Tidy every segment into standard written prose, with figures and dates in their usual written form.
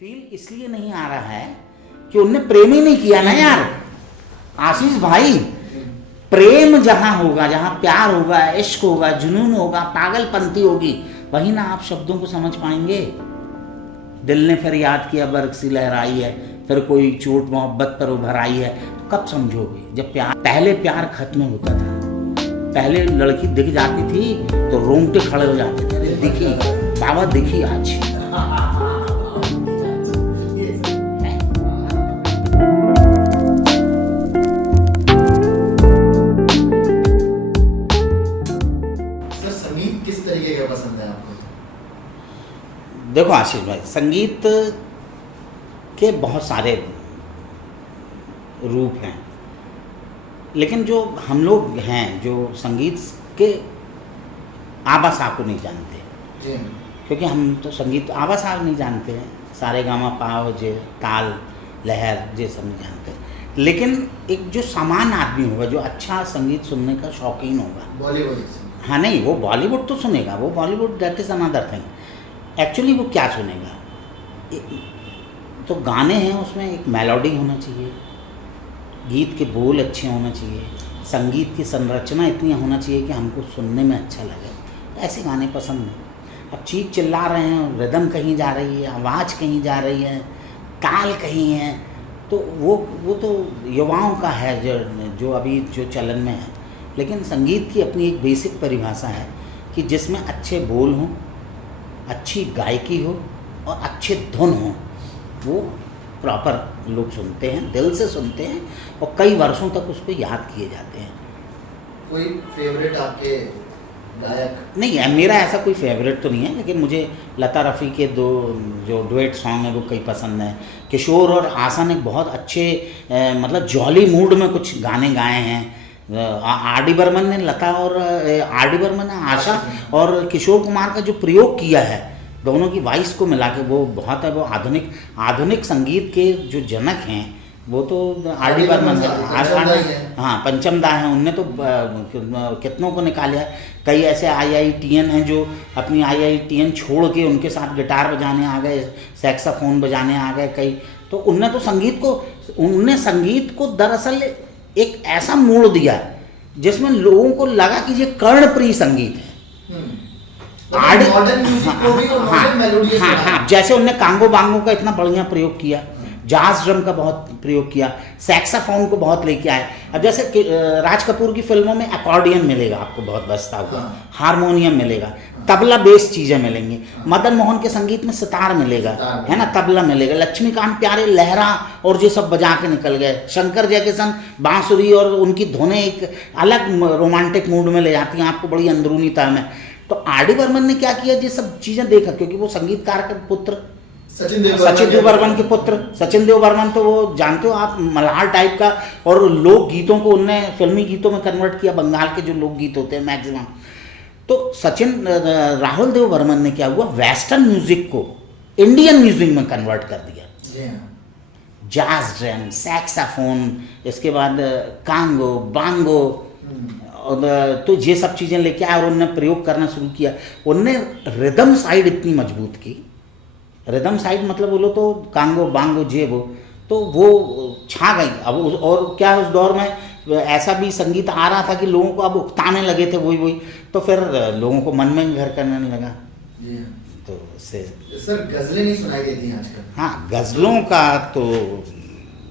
Feel इसलिए नहीं आ रहा है कि उनने प्रेम ही नहीं किया ना यार आशीष भाई। प्रेम जहां होगा, जहां प्यार होगा, इश्क होगा, जुनून होगा, पागलपंती होगी, वही ना आप शब्दों को समझ पाएंगे। दिल ने फिर याद किया बर्क सी लहराई है, फिर कोई चोट मोहब्बत पर उभर आई है, तो कब समझोगे? जब पहले प्यार खत्म होता था, पहले लड़की दिख जाती थी तो रोंगटे खड़े हो जाते थे, अरे दिखी बाबा, दिखी आज। संगीत किस तरीके का पसंद है आपको? देखो आशीष भाई, संगीत के बहुत सारे रूप हैं, लेकिन जो हम लोग हैं जो संगीत के आबासा को नहीं जानते जी। क्योंकि हम तो संगीत आबासा नहीं जानते हैं, सारे गामा पाव जे ताल लहर ये सब नहीं जानते। लेकिन एक जो सामान्य आदमी होगा, जो अच्छा संगीत सुनने का शौकीन होगा, बॉलीवुड, हाँ नहीं वो बॉलीवुड तो सुनेगा, वो Bollywood that is another thing. Actually वो क्या सुनेगा, तो गाने हैं उसमें एक मेलोडी होना चाहिए, गीत के बोल अच्छे होना चाहिए, संगीत की संरचना इतनी होना चाहिए कि हमको सुनने में अच्छा लगे, तो ऐसे गाने पसंद हैं। अब चीख चिल्ला रहे हैं, रिदम कहीं जा रही है, आवाज़ कहीं जा रही है, ताल कहीं है, तो वो तो युवाओं का है जो अभी जो चलन में है। लेकिन संगीत की अपनी एक बेसिक परिभाषा है कि जिसमें अच्छे बोल हों, अच्छी गायकी हो और अच्छे धुन हों, वो प्रॉपर लोग सुनते हैं, दिल से सुनते हैं और कई वर्षों तक उसको याद किए जाते हैं। कोई फेवरेट आपके गायक? नहीं है, मेरा ऐसा कोई फेवरेट तो नहीं है, लेकिन मुझे लता रफ़ी के दो जो डुएट सॉन्ग हैं वो कई पसंद हैं। किशोर और आशा ने बहुत अच्छे मतलब जॉली मूड में कुछ गाने गाए हैं। आर डी बर्मन ने लता और आर डी बर्मन ने आशा और किशोर कुमार का जो प्रयोग किया है, दोनों की वॉइस को मिला के, वो बहुत है। वो आधुनिक संगीत के जो जनक हैं वो तो आर डी बर्मन है, हाँ पंचम दा हैं, उनने तो कितनों को निकाला है। कई ऐसे IITN हैं जो अपनी IITN छोड़ के उनके साथ गिटार बजाने आ गए, सैक्साफोन बजाने आ गए कई। तो उनने संगीत को दरअसल एक ऐसा मोड़ दिया जिसमें लोगों को लगा कि ये कर्णप्रिय संगीत है। हाँ, जैसे उनने कांगो बांगो का इतना बढ़िया प्रयोग किया, जाज ड्रम का बहुत प्रयोग किया, सैक्साफोन को बहुत लेके आए। अब जैसे राज कपूर की फिल्मों में अकॉर्डियन मिलेगा आपको बहुत बजता हुआ, हारमोनियम मिलेगा, तबला बेस चीज़ें मिलेंगी। मदन मोहन के संगीत में सितार मिलेगा, है ना, तबला मिलेगा। लक्ष्मीकांत प्यारे लहरा और ये सब बजा के निकल गए। शंकर जयकिशन बांसुरी और उनकी धुनें एक अलग रोमांटिक मूड में ले जाती हैं आपको, बड़ी अंदरूनी तह में। तो आर डी बर्मन ने क्या किया, ये सब चीज़ें देखा, क्योंकि वो संगीतकार के पुत्र सचिन देव बर्मन के पुत्र, सचिन देव बर्मन तो वो जानते हो आप, मल्हार टाइप का, और लोक गीतों को उनने फिल्मी गीतों में कन्वर्ट किया, बंगाल के जो लोक गीत होते हैं मैक्सिमम। तो राहुल देव बर्मन ने क्या हुआ, वेस्टर्न म्यूजिक को इंडियन म्यूजिक में कन्वर्ट कर दिया। जाज ड्रम, सैक्साफोन, इसके बाद कांगो बांगो, तो ये सब चीज़ें लेके आए और उन्होंने प्रयोग करना शुरू किया। उनने रिदम साइड इतनी मजबूत की, रिदम साइड मतलब बोलो तो कांगो बांगो जेबो, तो वो छा गई। अब और क्या उस दौर में ऐसा भी संगीत आ रहा था कि लोगों को अब उकताने लगे थे वही, तो फिर लोगों को मन में घर करने लगा। तो उससे सर गजलें नहीं सुनाई देती आजकल? हाँ, गजलों का तो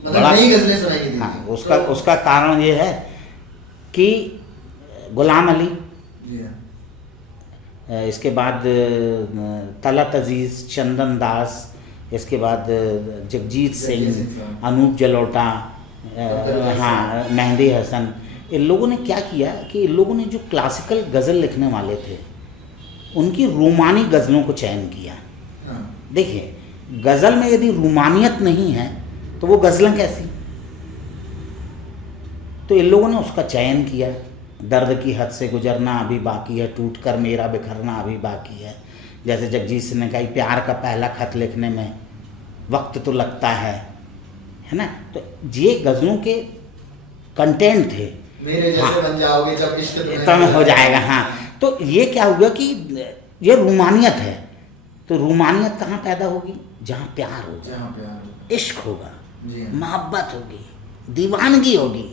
बड़ा नई गजलें सुनाई देती। हाँ, उसका कारण ये है कि गुलाम अली, इसके बाद तलत अजीज़, चंदन दास, इसके बाद जगजीत सिंह, अनूप जलोटा, हाँ मेहंदी हसन, इन लोगों ने क्या किया कि इन लोगों ने जो क्लासिकल गज़ल लिखने वाले थे उनकी रूमानी गज़लों को चयन किया। देखिए, गज़ल में यदि रूमानियत नहीं है तो वो गज़लें कैसी? तो इन लोगों ने उसका चयन किया। दर्द की हद से गुजरना अभी बाकी है, टूट कर मेरा बिखरना अभी बाकी है। जैसे जगजीत सिंह ने कहा, प्यार का पहला खत लिखने में वक्त तो लगता है ना। तो ये गज़लों के कंटेंट थे। मेरे जैसे बन जाओगे जब इश्क तुम्हें हो जाएगा। हाँ, तो ये क्या हुआ कि ये रूमानियत है, तो रूमानियत कहाँ पैदा होगी? जहाँ प्यार होगा, जहाँ प्यार हो, इश्क होगा, जी हाँ। मोहब्बत होगी, दीवानगी होगी।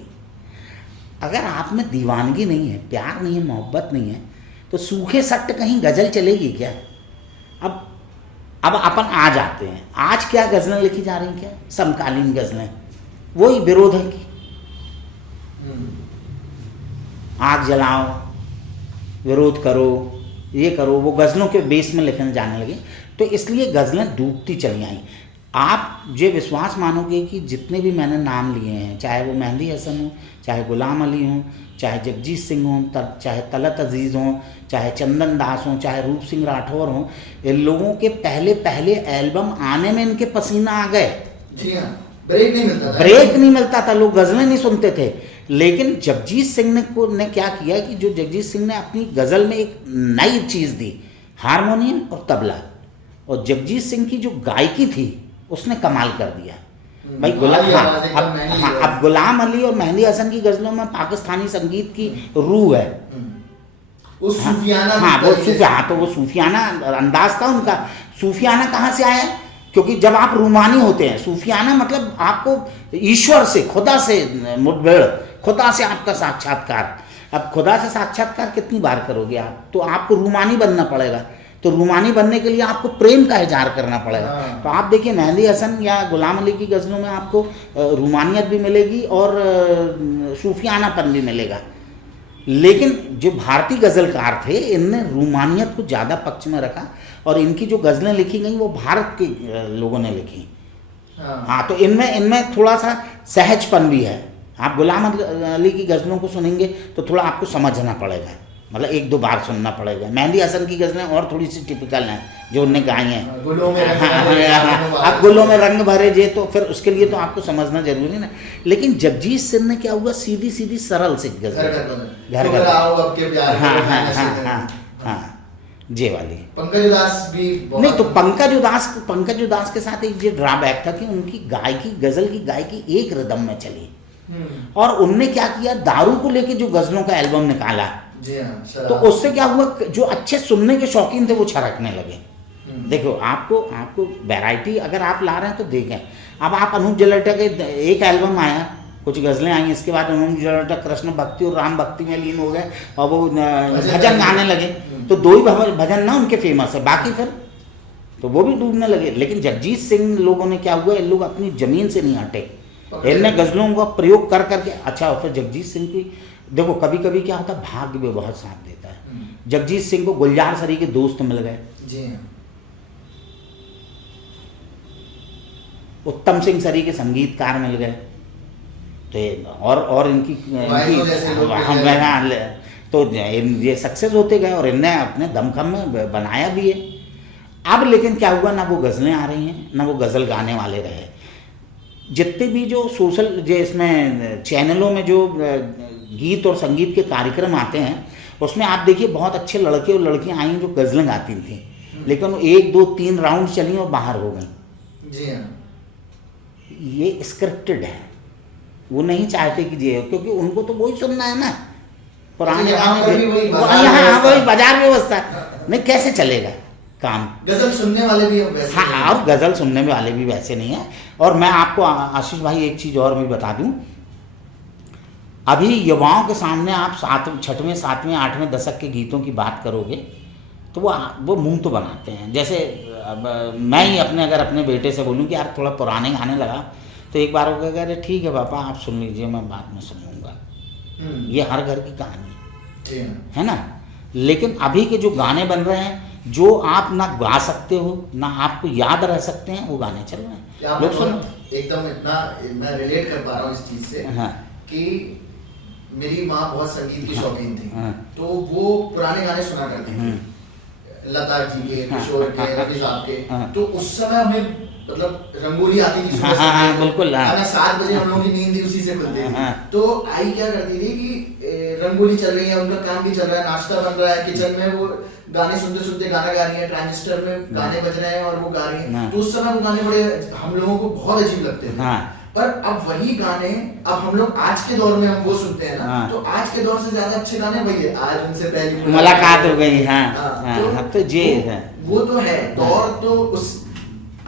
अगर आप में दीवानगी नहीं है, प्यार नहीं है, मोहब्बत नहीं है, तो सूखे सट्ट कहीं गज़ल चलेगी क्या? अब अपन आ जाते हैं, आज क्या गज़लें लिखी जा रही क्या? समकालीन गज़लें, वही विरोध है की, आग जलाओ, विरोध करो, ये करो, वो गज़लों के बेस में लिखने जाने लगे। तो इसलिए गज़लें डूबती चली आई। आप ये विश्वास मानोगे कि जितने भी मैंने नाम लिए हैं, चाहे वो मेहंदी हसन हो, चाहे गुलाम अली हों, चाहे जगजीत सिंह हों, चाहे तलत अजीज़ हों, चाहे चंदन दास हों, चाहे रूप सिंह राठौर हों, इन लोगों के पहले पहले एल्बम आने में इनके पसीना आ गए। जी हाँ, ब्रेक नहीं मिलता था, ब्रेक नहीं मिलता था, लोग गज़लें नहीं सुनते थे। लेकिन जगजीत सिंह ने क्या किया कि जो जगजीत सिंह ने अपनी गज़ल में एक नई चीज़ दी, हारमोनियम और तबला, और जगजीत सिंह की जो गायकी थी उसने कमाल कर दिया भाई। अब गुलाम अली और मेहंदी हसन की गज़लों में पाकिस्तानी संगीत की रूह है, वो सूफियाना, तो वो सूफियाना अंदाज था उनका। सूफियाना कहाँ से आया? क्योंकि जब आप रूमानी होते हैं, सूफियाना मतलब आपको ईश्वर से, खुदा से मुठभेड़, खुदा से आपका साक्षात्कार। अब खुदा से साक्षात्कार कितनी बार करोगे आप? तो आपको रूमानी बनना पड़ेगा। तो रूमानी बनने के लिए आपको प्रेम का इजहार करना पड़ेगा। तो आप देखिए मेहंदी हसन या गुलाम अली की गज़लों में आपको रूमानियत भी मिलेगी और सूफियानापन भी मिलेगा। लेकिन जो भारतीय गज़लकार थे, इनने रूमानियत को ज़्यादा पक्ष में रखा और इनकी जो गज़लें लिखी गई वो भारत के लोगों ने लिखी। हाँ, तो इनमें थोड़ा सा सहजपन भी है। आप गुलाम अली की गज़लों को सुनेंगे तो थोड़ा आपको समझना पड़ेगा, मतलब एक दो बार सुनना पड़ेगा। मेहंदी हसन की गज़लें और थोड़ी सी टिपिकल हैं जो उनने गाई हैं। अब गुलों में रंग भरे जे, तो फिर उसके लिए तो आपको समझना जरूरी ना। लेकिन जगजीत सिंह ने क्या हुआ, सीधी सीधी सरल से गज़ल, हाँ जे वाली। पंकज उदास भी नहीं, तो पंकज उदास के साथ एक ये ड्रॉबैक था कि उनकी गायकी, गज़ल की गायकी एक रिदम में चली। और उनने क्या किया, दारू को लेके जो गज़लों का एल्बम निकाला, तो उससे क्या हुआ, जो अच्छे सुनने के शौकीन थे वो छरकने लगे। देखो आपको वैरायटी अगर आप ला रहे हैं तो देखें। अब आप अनूप जलोटा के एक एल्बम आया, कुछ गज़लें आई, इसके बाद अनूप जलोटा कृष्ण भक्ति और राम भक्ति में लीन हो गए और वो भजन गाने लगे। तो दो ही भजन ना उनके फेमस है, बाकी फिर तो वो भी डूबने लगे। लेकिन जगजीत सिंह लोगों ने क्या हुआ, इन लोग अपनी ज़मीन से नहीं हटे, इनने गज़लों का प्रयोग कर करके। अच्छा, फिर जगजीत सिंह की देखो, कभी कभी क्या होता है, भाग्य भी बहुत साथ देता है। जगजीत सिंह को गुलजार सरी के दोस्त मिल गए, उत्तम सिंह सरी के संगीतकार मिल गए, तो और इनकी तो ये सक्सेस होते गए और इनने अपने दमखम में बनाया भी है। अब लेकिन क्या हुआ, ना वो गज़लें आ रही हैं, ना वो गज़ल गाने वाले रहे। जितने भी जो सोशल जो इसमें चैनलों में जो गीत और संगीत के कार्यक्रम आते हैं, उसमें आप देखिए बहुत अच्छे लड़के और लड़कियां आई जो गज़लें गाती थी, लेकिन 1 2 3 राउंड चली और बाहर हो गई। जी हाँ, ये स्क्रिप्टेड है, वो नहीं चाहते कि ये, क्योंकि उनको तो वही सुनना है ना, पुराने गाने, वही बाजार व्यवस्था। नहीं, कैसे चलेगा काम? गज़ल सुनने वाले भी वैसे, हाँ, और गज़ल सुनने वाले भी वैसे नहीं है। और मैं आपको आशीष भाई एक चीज़ और भी बता दूं, अभी युवाओं के सामने आप 6वें 7वें 8वें दशक के गीतों की बात करोगे तो वो मुंह तो बनाते हैं। जैसे मैं ही अपने बेटे से बोलूं कि यार थोड़ा पुराने गाने लगा, तो एक बार वो कहेगा अरे ठीक है पापा आप सुन लीजिए, मैं बाद में सुन लूँगा। ये हर घर की कहानी है ना। लेकिन अभी के जो गाने बन रहे हैं, जो आप ना गा सकते हो ना आपको याद रह सकते हैं, वो गाने चल रहे हैं, लोग सुन एकदम। इतना मैं रिलेट कर पा रहा हूँ इस चीज़ से। हाँ। कि मेरी माँ बहुत संगीत की शौकीन थी। हाँ। तो वो पुराने गाने सुना करती थी, लता जी के, किशोर के, रफी साहब के। हाँ। तो उस समय हमें मतलब रंगोली आती थी सुबह। हाँ, बिल्कुल। 7 बजे हम लोगों की नींद भी उसी से खुलती थी। तो आई क्या करती थी कि रंगोली चल रही है, उनका काम भी चल रहा है, नाश्ता बन रहा है, किचन में वो गाने सुनते सुनते गाना गा रही है, ट्रांजिस्टर में गाने बज रहे हैं और वो गा रही है। तो उस समय वो गाने बड़े हम लोगों को बहुत अजीब लगते थे। पर अब वही गाने अब हम लोग आज के दौर में हम वो सुनते हैं ना, तो आज के दौर से ज्यादा अच्छे गाने वही है। आज उनसे पहली मुलाकात हो गई। हाँ, तो ये है वो तो है दौर, तो उस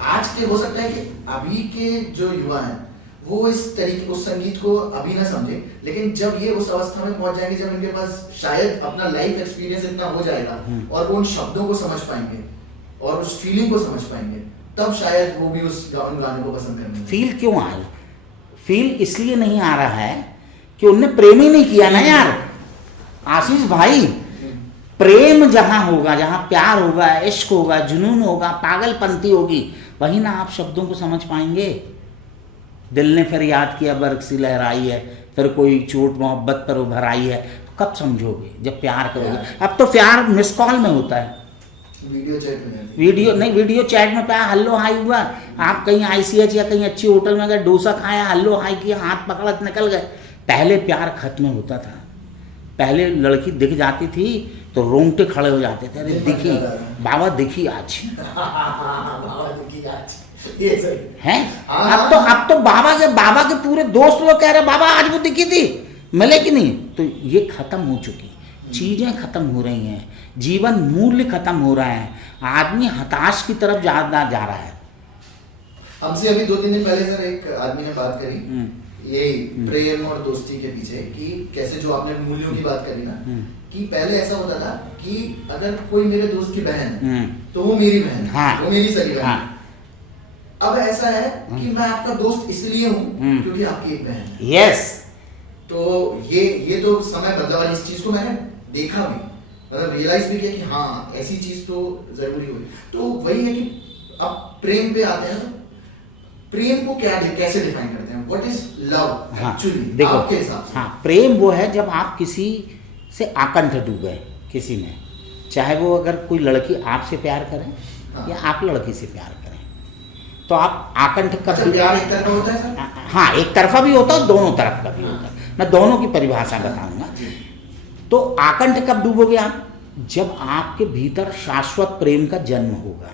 आज के हो सकता है कि अभी के जो युवा हैं वो इस तरीके उस संगीत को अभी ना समझे, लेकिन जब ये उस अवस्था में पहुंच जाएंगे जब इनके पास शायद अपना लाइफ एक्सपीरियंस इतना हो जाएगा और वो उन शब्दों को समझ पाएंगे और उस फीलिंग को समझ पाएंगे, तब शायद वो भी उस उन गाने को पसंद करेंगे। फील क्यों आए? फील इसलिए नहीं आ रहा है कि उनने प्रेम ही नहीं किया ना यार आशीष भाई। प्रेम जहां होगा, जहां प्यार होगा, इश्क होगा, जुनून होगा, पागलपंती होगी, वही ना आप शब्दों को समझ पाएंगे। दिल ने फिर याद किया बर्क सी लहराई है, फिर कोई चोट मोहब्बत पर उभर आई है, तो कब समझोगे? जब प्यार करोगे। अब तो प्यार मिस कॉल में होता है, वीडियो चैट में, वीडियो चैट में प्यार हल्लो हाई हुआ, आप कहीं ICH या कहीं अच्छी होटल में गए, डोसा खाया, हल्लो हाई किया, हाथ पकड़ा निकल गए। पहले प्यार खत्म होता था, पहले लड़की दिख जाती थी तो रोंगटे खड़े हो जाते थे, अरे दिखी बाबा, दिखी आज है। अब तो बाबा के पूरे दोस्त लोग कह रहे बाबा आज वो दिखी थी, मिले कि नहीं? तो ये खत्म हो चुकी, चीजें खत्म हो रही हैं, जीवन मूल्य खत्म हो रहा है, आदमी हताश की तरफ ज्यादा जा रहा है। हमसे अभी 2-3 दिन पहले सर एक आदमी ने बात करी ये प्रेम और दोस्ती के पीछे कि कैसे जो आपने मूल्यों की बात करी ना, कि पहले ऐसा होता था कि अगर कोई मेरे दोस्त की बहन है तो वो मेरी बहन है, वो मेरी सगी बहन है। अब ऐसा है कि मैं आपका दोस्त इसलिए हूँ क्योंकि आपकी एक बहन है। यस, तो ये तो समय बदला और इस चीज को मैंने देखा भी, मतलब रियलाइज भी किया कि हाँ ऐसी चीज तो जरूरी हुई। तो वही है कि अब प्रेम पे आते हैं, तो प्रेम को कैसे डिफाइन करते हैं? What is love actually? देखो, आपके हिसाब से प्रेम वो है जब आप किसी से आकंठ डूबे, किसी में, चाहे वो अगर कोई लड़की आपसे प्यार करे या आप लड़की से प्यार करें, तो आप आकंठ का प्यार एक तरफा होता है सर? हाँ, एक तरफा भी होता है, दोनों तरफ का भी होता है। मैं दोनों की परिभाषा बताऊंगा। तो आकंठ कब डूबोगे आप? जब आपके भीतर शाश्वत प्रेम का जन्म होगा।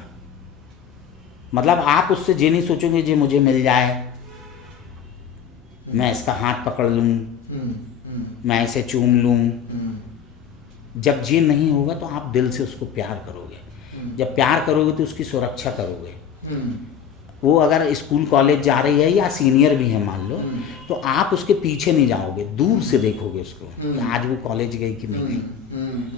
मतलब आप उससे ये नहीं सोचोगे जे मुझे मिल जाए, मैं इसका हाथ पकड़ लूं, मैं इसे चूम लूं। जब ये नहीं होगा तो आप दिल से उसको प्यार करोगे। जब प्यार करोगे तो उसकी सुरक्षा करोगे। वो अगर स्कूल कॉलेज जा रही है या सीनियर भी है मान लो, तो आप उसके पीछे नहीं जाओगे, दूर से देखोगे उसको कि आज वो कॉलेज गई कि नहीं गई,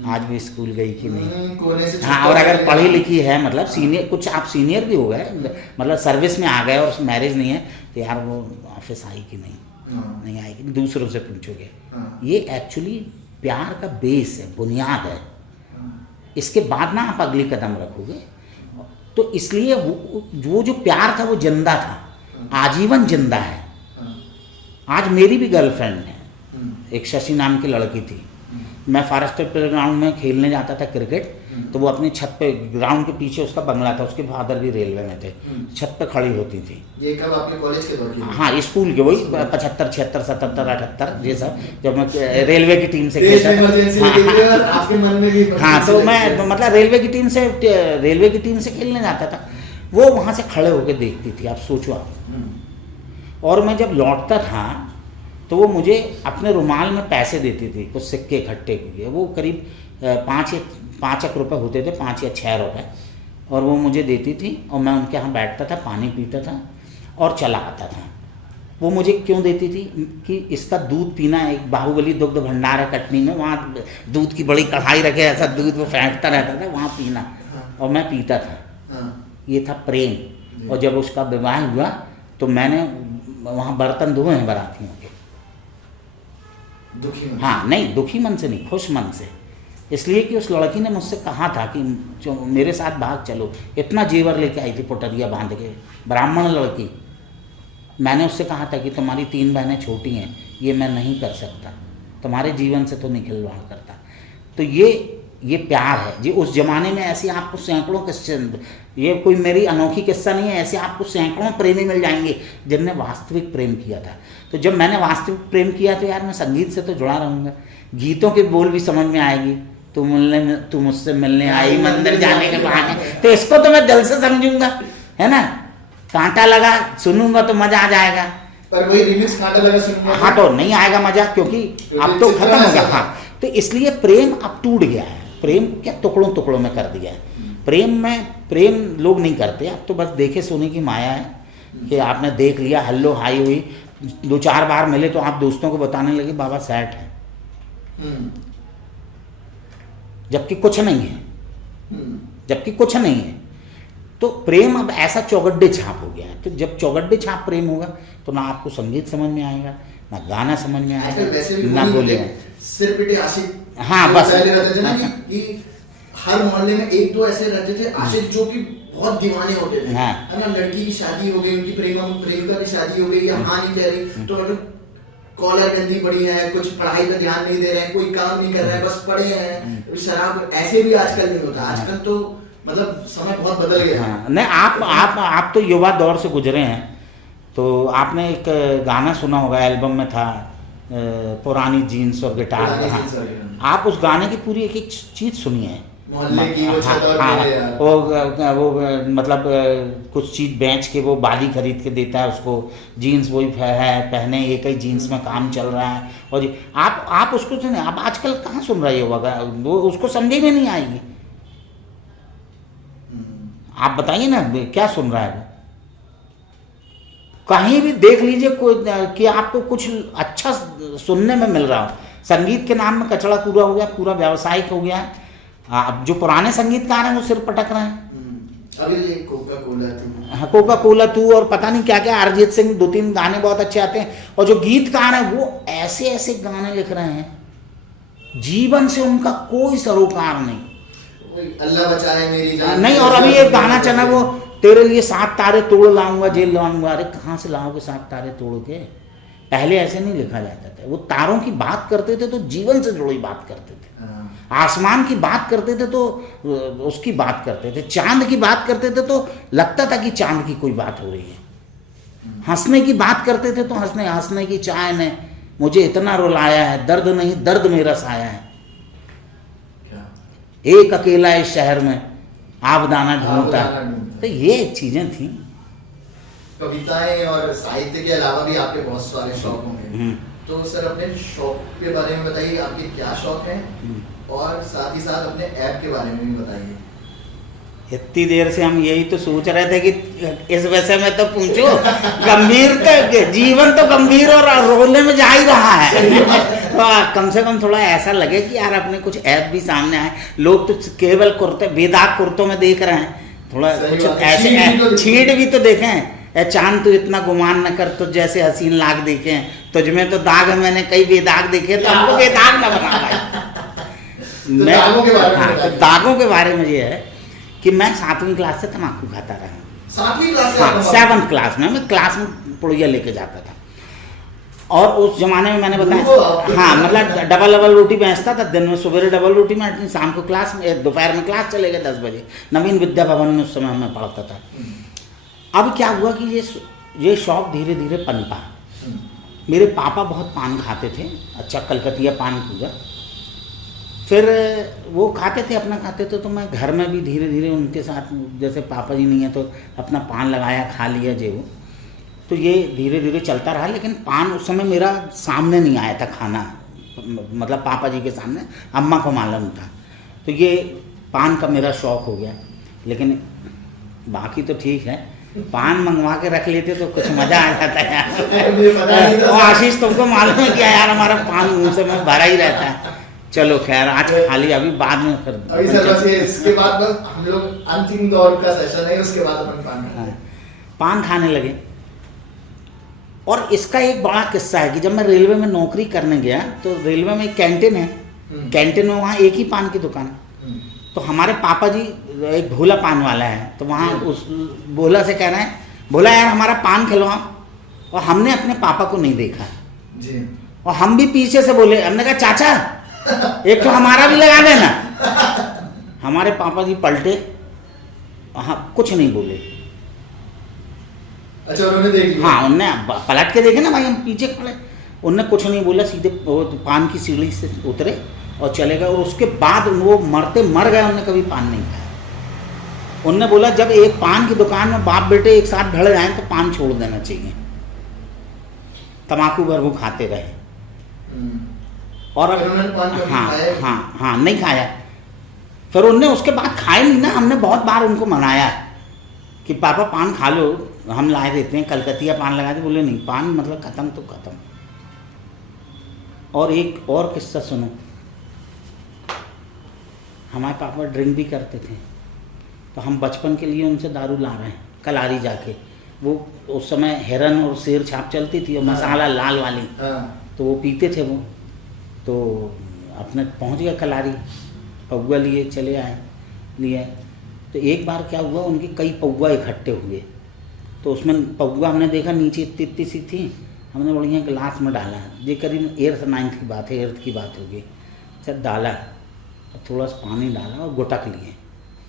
आज वो स्कूल गई कि नहीं। हाँ, और अगर पढ़ी लिखी है, मतलब सीनियर, कुछ आप सीनियर भी हो गए, मतलब सर्विस में आ गए और मैरिज नहीं है, तो यार वो ऑफिस आई कि नहीं आई कि नहीं, दूसरों से पूछोगे। ये एक्चुअली प्यार का बेस है, बुनियाद है। इसके बाद ना आप अगली कदम रखोगे। तो इसलिए वो जो प्यार था वो जिंदा था, आजीवन जिंदा है। आज मेरी भी गर्लफ्रेंड है, एक शशि नाम की लड़की थी। मैं फॉरेस्टर प्लेग्राउंड में खेलने जाता था क्रिकेट, तो वो अपनी छत पे, ग्राउंड के पीछे उसका बंगला था, उसके फादर भी रेलवे में थे, छत पे खड़ी होती थी। ये कब आपके कॉलेज के दौर की? हाँ, स्कूल के, वही 75, 76, 77, 78 ये सब, जब मैं रेलवे की टीम से खेलता था। हाँ, तो मैं मतलब रेलवे की टीम से खेलने जाता था। वो वहाँ से खड़े होकर देखती थी, आप सोचो आप। और मैं जब लौटता था तो वो मुझे अपने रुमाल में पैसे देती थी, कुछ सिक्के इकट्ठे किए। वो करीब 5 रुपये होते थे, 5 या 6 रुपये, और वो मुझे देती थी। और मैं उनके यहाँ बैठता था, पानी पीता था और चला आता था। वो मुझे क्यों देती थी कि इसका दूध पीना, एक बाहुबली दुग्ध भंडार है कटनी में, वहाँ दूध की बड़ी कढ़ाई रखे, ऐसा दूध वो फेंकता रहता था, वहाँ पीना, और मैं पीता था। ये था प्रेम। और जब उसका विवाह हुआ तो मैंने वहाँ बर्तन धोए हैं बारातियों के। हाँ, नहीं दुखी मन से नहीं, खुश मन से। इसलिए कि उस लड़की ने मुझसे कहा था कि जो मेरे साथ भाग चलो। इतना जेवर लेके आई थी पुटरिया बांध के, ब्राह्मण लड़की। मैंने उससे कहा था कि तुम्हारी 3 बहनें छोटी हैं, ये मैं नहीं कर सकता, तुम्हारे जीवन से तो नहीं खिलवाड़ करता। तो ये प्यार है जी। उस जमाने में ऐसे आपको सैकड़ों किस्से, ये कोई मेरी अनोखी किस्सा नहीं है, ऐसे आपको सैकड़ों प्रेमी मिल जाएंगे जिनने वास्तविक प्रेम किया था। तो जब मैंने वास्तविक प्रेम किया तो यार मैं संगीत से तो जुड़ा रहूँगा, गीतों के बोल भी समझ में आएगी। तू मुझसे मिलने आई मंदिर जाने के बहाने, तो इसको तो मैं दिल से समझूंगा, है ना। कांटा लगा सुनूंगा तो मजा आ जाएगा, पर वही रिमिक्स कांटा लगा सुनूंगा हाँ तो नहीं आएगा मजा, क्योंकि अब तो खत्म हो गया। हाँ, तो इसलिए प्रेम अब टूट गया है। प्रेम क्या टुकड़ों टुकड़ों में कर दिया है। प्रेम लोग नहीं करते, अब तो बस देखे सुने की माया है कि आपने देख लिया, हल्लो हाई हुई, 2-4 बार मिले तो आप दोस्तों को बताने लगे बाबा सेट है, जबकि कुछ नहीं है, जबकि कुछ नहीं है। तो प्रेम अब ऐसा चौगड्डे छाप हो गया है। तो जब चौगड्डे छाप प्रेम होगा तो ना आपको संगीत समझ में आएगा, ना गाना समझ में आएगा, ना बोलेगा। सिर पिटे आशिक, हाँ बस रहते थे ना कि हर मोहल्ले में 1-2 ऐसे रहते थे आशिक जो कि बहुत दीवाने होते थे, है ना। लड़की की शादी हो गई, उनकी प्रेमिका की शादी हो गई या हाँ नहीं कह रही तो मतलब कॉलर गंदी पड़ी है, कुछ पढ़ाई पे ध्यान नहीं दे रहे हैं, कोई काम नहीं कर रहे हैं, बस पड़े हैं, शराब। ऐसे भी आजकल नहीं होता, आजकल तो मतलब समय बहुत बदल गया। हाँ, नहीं आप तो युवा दौर से गुजरे हैं, तो आपने एक गाना सुना होगा, एल्बम में था पुरानी जीन्स और गिटार। हाँ, आप उस गाने की पूरी एक चीज़ सुनी है, मोहल्ले की वो छत और हाँ, वो मतलब कुछ चीज़ बेच के वो बाली खरीद के देता है उसको, जीन्स वही है पहने, एक ही जीन्स में काम चल रहा है। और आप उसको सुने, आप आजकल कहाँ सुन रहे हो, वो उसको समझे में नहीं आएगी। आप बताइए ना क्या सुन रहा है वो। कहीं भी देख लीजिए कोई कि आपको कुछ अच्छा सुनने में मिल रहा हो। संगीत के नाम में कचड़ा कूड़ा हो गया, पूरा व्यावसायिक हो गया है। अब जो पुराने संगीतकार हैं वो सिर पटक रहे हैं। अभी ये कोका कोला तू और पता नहीं क्या क्या, अरिजीत सिंह 2-3 गाने बहुत अच्छे आते हैं, और जो गीतकार हैं वो ऐसे ऐसे गाने लिख रहे हैं, जीवन से उनका कोई सरोकार नहीं, अल्लाह बचाए मेरी जान नहीं। और अभी एक गाना चला वो, तेरे लिए 7 तारे तोड़ लाऊंगा जेल लाऊंगा। अरे कहाँ से लाओगे 7 तारे तोड़ के? पहले ऐसे नहीं लिखा जाता था। वो तारों की बात करते थे तो जीवन से जुड़ी बात करते थे, आसमान की बात करते थे तो उसकी बात करते थे, चांद की बात करते थे तो लगता था कि चांद की कोई बात हो रही है, हंसने की बात करते थे तो हंसने की चाय ने मुझे इतना रुलाया है, दर्द नहीं दर्द मेरा साया है, एक अकेला इस शहर में आबदाना ढूंढता। तो ये चीजें थी। कविताएं और साहित्य के अलावा भी आपके बहुत सारे शौक होंगे, तो सर अपने शौक के बारे में बताइए, आपके क्या शौक हैं, और साथ ही साथ अपने ऐप के बारे में भी बताइए। इतनी देर से हम यही तो सोच रहे थे कि इस विषय में तो पूछो, गंभीर तो जीवन तो गंभीर और रोने में जा ही रहा है। तो कम से कम थोड़ा ऐसा लगे कि यार अपने कुछ ऐप भी सामने आए। लोग तो केवल कुर्ते बेदाग कुर्तों में देख रहे हैं, थोड़ा कुछ ऐसे छींट भी तो देखें। चांद तू इतना गुमान न कर, तुझ जैसे हसीन लाग देखे, तुझ में तो दाग है मैंने कई बेदाग देखे, तो हमको बेदाग ना बना भाई। मैं दागों के बारे में ये है कि मैं 7वीं क्लास से तम्बाकू खाता रहा। 7वीं क्लास से? हाँ, 7th क्लास में मैं क्लास में पुड़िया लेके जाता था। और उस जमाने में मैंने बताया, हाँ मतलब डबल रोटी बेचता था। दिन में सुबह डबल रोटी में, शाम को क्लास में, दोपहर में क्लास चले गए 10 बजे। नवीन विद्या भवन में उस समय मैं पढ़ता था। अब क्या हुआ कि ये शौक धीरे धीरे पनपा। मेरे पापा बहुत पान खाते थे, अच्छा कलकतिया पान पूरा। फिर वो खाते थे, अपना खाते थे, तो मैं घर में भी धीरे धीरे उनके साथ, जैसे पापा जी नहीं है तो अपना पान लगाया, खा लिया जेबू। तो ये धीरे धीरे चलता रहा। लेकिन पान उस समय मेरा सामने नहीं आया था खाना, मतलब पापा जी के सामने, अम्मा को मालूम था। तो ये पान का मेरा शौक़ हो गया। लेकिन बाकी तो ठीक है, पान मंगवा के रख लेते तो कुछ मज़ा आ जाता है यार। तो आशीष तुमको मालूम है क्या यार, हमारा पान मुँह से में भरा ही रहता है। चलो खैर आज खाली, अभी बाद में फिर अभी सर बस इसके बाद बस हम लोग अंतिम दौर का सेशन है, उसके बाद अपन पान खाने लगे। और इसका एक बड़ा किस्सा है कि जब मैं रेलवे में नौकरी करने गया तो रेलवे में एक कैंटीन है, कैंटीन में वहाँ एक ही पान की दुकान है। तो हमारे पापा जी एक भोला पान वाला है, तो वहाँ उस भोला से कह रहे हैं, भोला यार हमारा पान खिलवाओ। और हमने अपने पापा को नहीं देखा जी, और हम भी पीछे से बोले, हमने कहा चाचा एक तो हमारा भी लगा देना। हमारे पापा जी पलटे, हाँ कुछ नहीं बोले। अच्छा उन्होंने देख लिया? हाँ उनने पलट के देखे ना भाई, हम पीछे खड़े, उनने कुछ नहीं बोला, सीधे पान की सीढ़ी से उतरे और चले गए। और उसके बाद वो मरते मर गए, उनने कभी पान नहीं खाया। उनने बोला जब एक पान की दुकान में बाप बेटे एक साथ भिड़ जाएं तो पान छोड़ देना चाहिए। तम्बाकू भर वो खाते रहे। और हाँ नहीं खाया। फिर उनने उसके बाद खाए नहीं ना, हमने बहुत बार उनको मनाया कि पापा पान खा लो, हम लाए देते हैं, कलकतिया पान लगा दे, बोले नहीं, पान मतलब ख़त्म तो ख़त्म। और एक और किस्सा सुनो, हमारे पापा ड्रिंक भी करते थे, तो हम बचपन के लिए उनसे दारू ला रहे हैं कलारी जाके, वो उस समय हिरन और शेर छाप चलती थी और मसाला लाल वाली, तो वो पीते थे वो, तो अपने पहुंच गया कलारी, पौवा लिए चले आए, लिए। तो एक बार क्या हुआ, उनके कई पौवा इकट्ठे हुए, तो उसमें पौवा हमने देखा नीचे इतनी इतनी सी थी, हमने बढ़िया गिलास में डाला, ये करीब 8th 9th की बात है, 8th की बात होगी, अच्छा डाला, थोड़ा सा पानी डाला और गुटक लिए,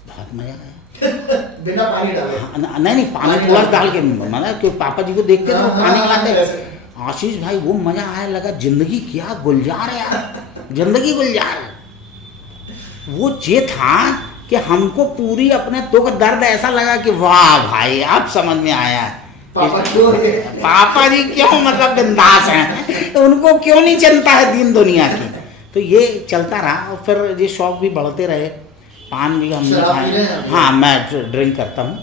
बहुत मज़ा आया। बिना पानी डाले? नहीं पानी थोड़ा डाल के, मतलब क्योंकि पापा जी को देखते थे वो पानी मिलाते। आशीष भाई वो मज़ा आया, लगा जिंदगी क्या गुलजार है यार, जिंदगी गुलजार। वो ये था कि हमको पूरी अपने दुख दर्द ऐसा लगा कि वाह भाई अब समझ में आया, पापा जी क्यों मतलब बिंदास हैं, उनको क्यों नहीं चिंता है दीन दुनिया की। तो ये चलता रहा और फिर ये शौक भी बढ़ते रहे, पान भी हमने खाए। हाँ मैं ड्रिंक करता हूँ,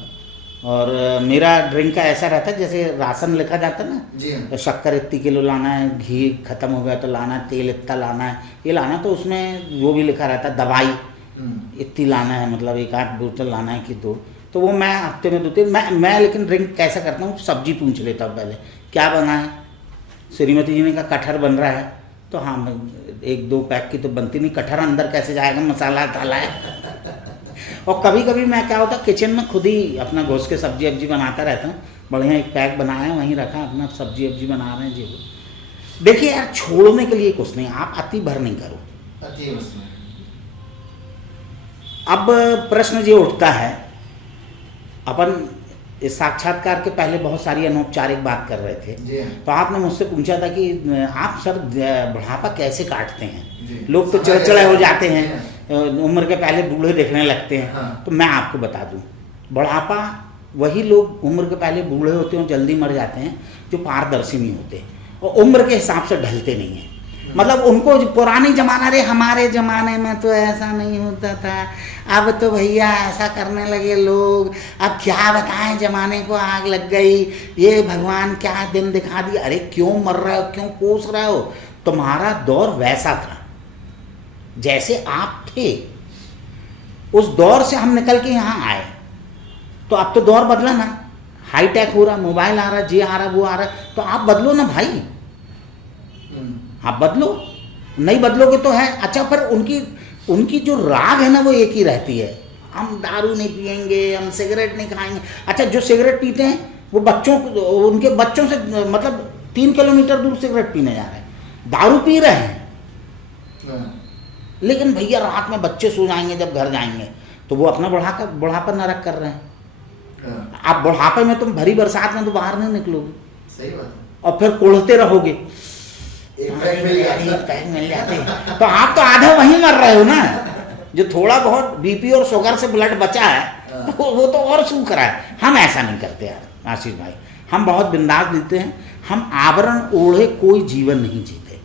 और मेरा ड्रिंक का ऐसा रहता है जैसे राशन लिखा जाता है ना, तो शक्कर इतनी किलो लाना है, घी खत्म हो गया तो लाना है, तेल इतना लाना है, ये लाना, तो उसमें वो भी लिखा रहता है, दवाई इतनी लाना है, मतलब 1-8 बोतल लाना है कि 2, तो वो मैं हफ्ते में 2-3, मैं लेकिन ड्रिंक कैसा करता हूँ, सब्जी पूछ लेता हूँ पहले क्या बना है, श्रीमती जी ने कहा कटहर बन रहा है, तो हाँ 1-2 पैक की तो बनती नहीं, कटहर अंदर कैसे जाएगा, मसाला डाला है। और कभी कभी मैं क्या होता किचन में खुद ही अपना घुस के सब्जी अब्जी बनाता रहता हूँ, बढ़िया एक पैक बनाया वहीं रखा, अपना सब्जी अब्जी बना रहे हैं जी। देखिए यार छोड़ने के लिए कुछ नहीं, आप अति भर नहीं करो। अब प्रश्न ये उठता है, अपन इस साक्षात्कार के पहले बहुत सारी अनौपचारिक बात कर रहे थे, तो आपने मुझसे पूछा था कि आप सर बुढ़ापा कैसे काटते हैं, लोग तो चिड़चिड़े हो जाते हैं, उम्र के पहले बूढ़े दिखने लगते हैं। हाँ। तो मैं आपको बता दूं, बुढ़ापा वही लोग उम्र के पहले बूढ़े होते हैं और जल्दी मर जाते हैं जो पारदर्शी नहीं होते और उम्र के हिसाब से ढलते नहीं हैं। मतलब उनको पुराने जमाना, रे हमारे ज़माने में तो ऐसा नहीं होता था, अब तो भैया ऐसा करने लगे लोग, अब क्या बताएं, ज़माने को आग लग गई, ये भगवान क्या दिन दिखा दिया। अरे क्यों मर रहे हो, क्यों कोस रहे हो, तुम्हारा दौर वैसा था जैसे आप थे, उस दौर से हम निकल के यहाँ आए, तो अब तो दौर बदला ना, हाईटेक हो रहा, मोबाइल आ रहा, ये आ रहा, वो आ रहा, तो आप बदलो ना भाई, आप बदलो, नहीं बदलोगे तो है। अच्छा फिर उनकी जो राग है ना वो एक ही रहती है, हम दारू नहीं पियेंगे, हम सिगरेट नहीं खाएंगे। अच्छा जो सिगरेट पीते हैं वो उनके बच्चों से मतलब 3 किलोमीटर दूर सिगरेट पीने जा रहे हैं, दारू पी रहे हैं, लेकिन भैया रात में बच्चे सो जाएंगे जब घर जाएंगे, तो वो अपना बुढ़ापा नरक कर रहे हैं। आप बुढ़ापे में तुम भरी बरसात में तो बाहर नहीं निकलोगे, सही बात, और फिर कोढ़ते रहोगे, एक पैक मिल जाते, तो आप तो आधा वहीं मर रहे हो ना। जो थोड़ा बहुत बीपी और शुगर से ब्लड बचा है वो तो और सूख रहा है। हम ऐसा नहीं करते यार आशीष भाई, हम बहुत बिंदास जीते हैं, हम आवरण ओढ़े कोई जीवन नहीं जीते।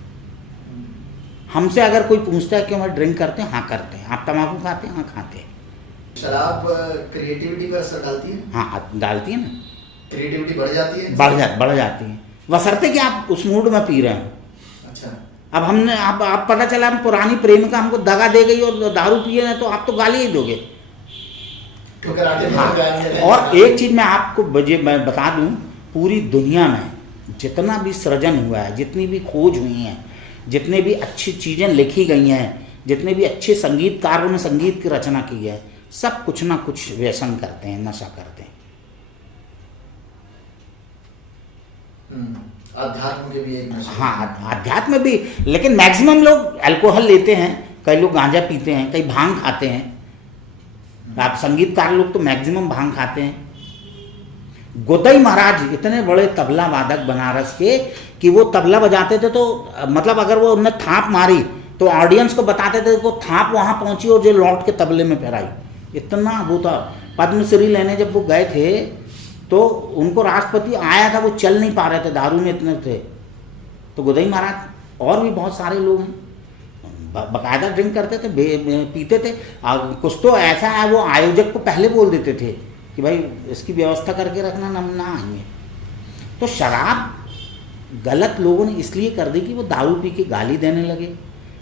हमसे अगर कोई पूछता है कि हम ड्रिंक करते हैं, हाँ करते हैं। आप तम्बाकू खाते हैं? हाँ खाते हैं। शराब क्रिएटिविटी पर असर डालती है? हाँ डालती है ना, क्रिएटिविटी बढ़ जाती है, बढ़ जाती है, बशर्ते कि आप उस मूड में पी रहे हो। अच्छा, अब हमने आप पता चला हम पुरानी प्रेमिका हमको दगा दे गई और दारू पिए ना, तो आप तो गाली ही दोगे। हाँ। और एक चीज़ मैं आपको मैं बता दूं, पूरी दुनिया में जितना भी सृजन हुआ है, जितनी भी खोज हुई हैं, जितने भी अच्छी चीज़ें लिखी गई हैं, जितने भी अच्छे संगीतकारों ने संगीत की रचना की है, सब कुछ ना कुछ व्यसन करते हैं, नशा करते हैं। अध्यात्म के भी एक नशा। हाँ अध्यात्म भी, लेकिन मैक्सिमम लोग अल्कोहल लेते हैं, कई लोग गांजा पीते हैं, कई भांग खाते हैं। आप संगीतकार लोग तो मैक्सिमम भांग खाते हैं। गोदई महाराज इतने बड़े तबला वादक बनारस के कि वो तबला बजाते थे, तो मतलब अगर वो उन्हें थाप मारी तो ऑडियंस को बताते थे वो थाप वहाँ पहुँची और जो लौट के तबले में फहराई। इतना वो था। पद्मश्री लेने जब वो गए थे तो उनको राष्ट्रपति आया था, वो चल नहीं पा रहे थे, दारू में इतने थे। तो गोदई महाराज और भी बहुत सारे लोग हैं, बाकायदा ड्रिंक करते थे, पीते थे। कुछ तो ऐसा है, वो आयोजक को पहले बोल देते थे कि भाई इसकी व्यवस्था करके रखना, हम ना आएंगे। तो शराब गलत लोगों ने इसलिए कर दी कि वो दारू पी के गाली देने लगे,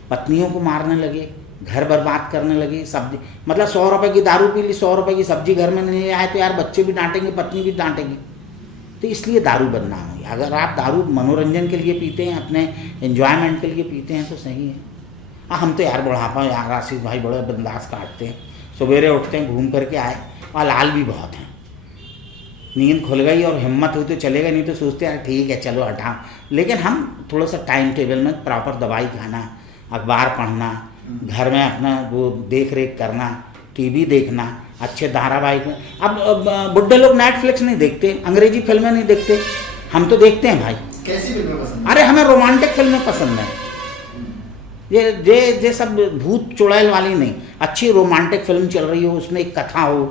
पत्नियों को मारने लगे, घर बर्बाद करने लगे। सब्जी मतलब 100 रुपये की दारू पी ली, 100 रुपये की सब्जी घर में नहीं आए तो यार बच्चे भी डांटेंगे, पत्नी भी डांटेगी। तो इसलिए दारू बदनाम हुई। अगर आप दारू मनोरंजन के लिए पीते हैं, अपने एंजॉयमेंट के लिए पीते हैं तो सही है। हम तो यार बुढ़ापा यार आशीष भाई बड़े बंदास काटते हैं, सवेरे उठते हैं, घूम करके आए और लाल भी बहुत हैं, नींद खुल गई और हिम्मत हुई तो चलेगा, नहीं तो सोचते हैं ठीक है चलो हटाओ। लेकिन हम थोड़ा सा टाइम टेबल में प्रॉपर दवाई खाना, अखबार पढ़ना, घर में अपना वो देख रेख करना, टीवी देखना, अच्छे धारावाहिक में। अब बुढ़े लोग नेटफ्लिक्स नहीं देखते, अंग्रेजी फिल्में नहीं देखते, हम तो देखते हैं भाई। कैसी फिल्में पसंद? अरे हमें रोमांटिक फिल्में पसंद है, ये सब भूत चुड़ैल वाली नहीं। अच्छी रोमांटिक फिल्म चल रही हो, उसमें एक कथा हो,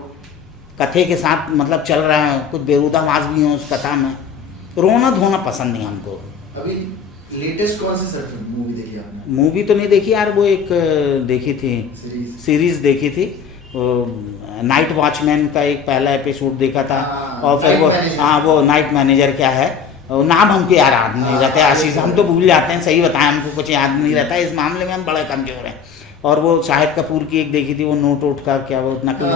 कथे के साथ मतलब चल रहा है, कुछ बेहुदाबाज भी हो उस कथा में, रोना धोना पसंद नहीं हमको। अभी लेटेस्ट कौन सी सर मूवी देखी आपने? मूवी तो नहीं देखी यार, वो एक देखी थी सीरीज देखी थी, नाइट वॉचमैन का एक पहला एपिसोड देखा था। और फिर वो नाइट मैनेजर क्या है, नाम हमको याद नहीं रहता है आशीष, हम तो भूल जाते हैं, सही बताएं, हमको कुछ याद नहीं रहता है, इस मामले में हम बड़े कमजोर हैं। और वो शाहिद कपूर की एक देखी थी, वो नोट वोट का क्या, वो नकली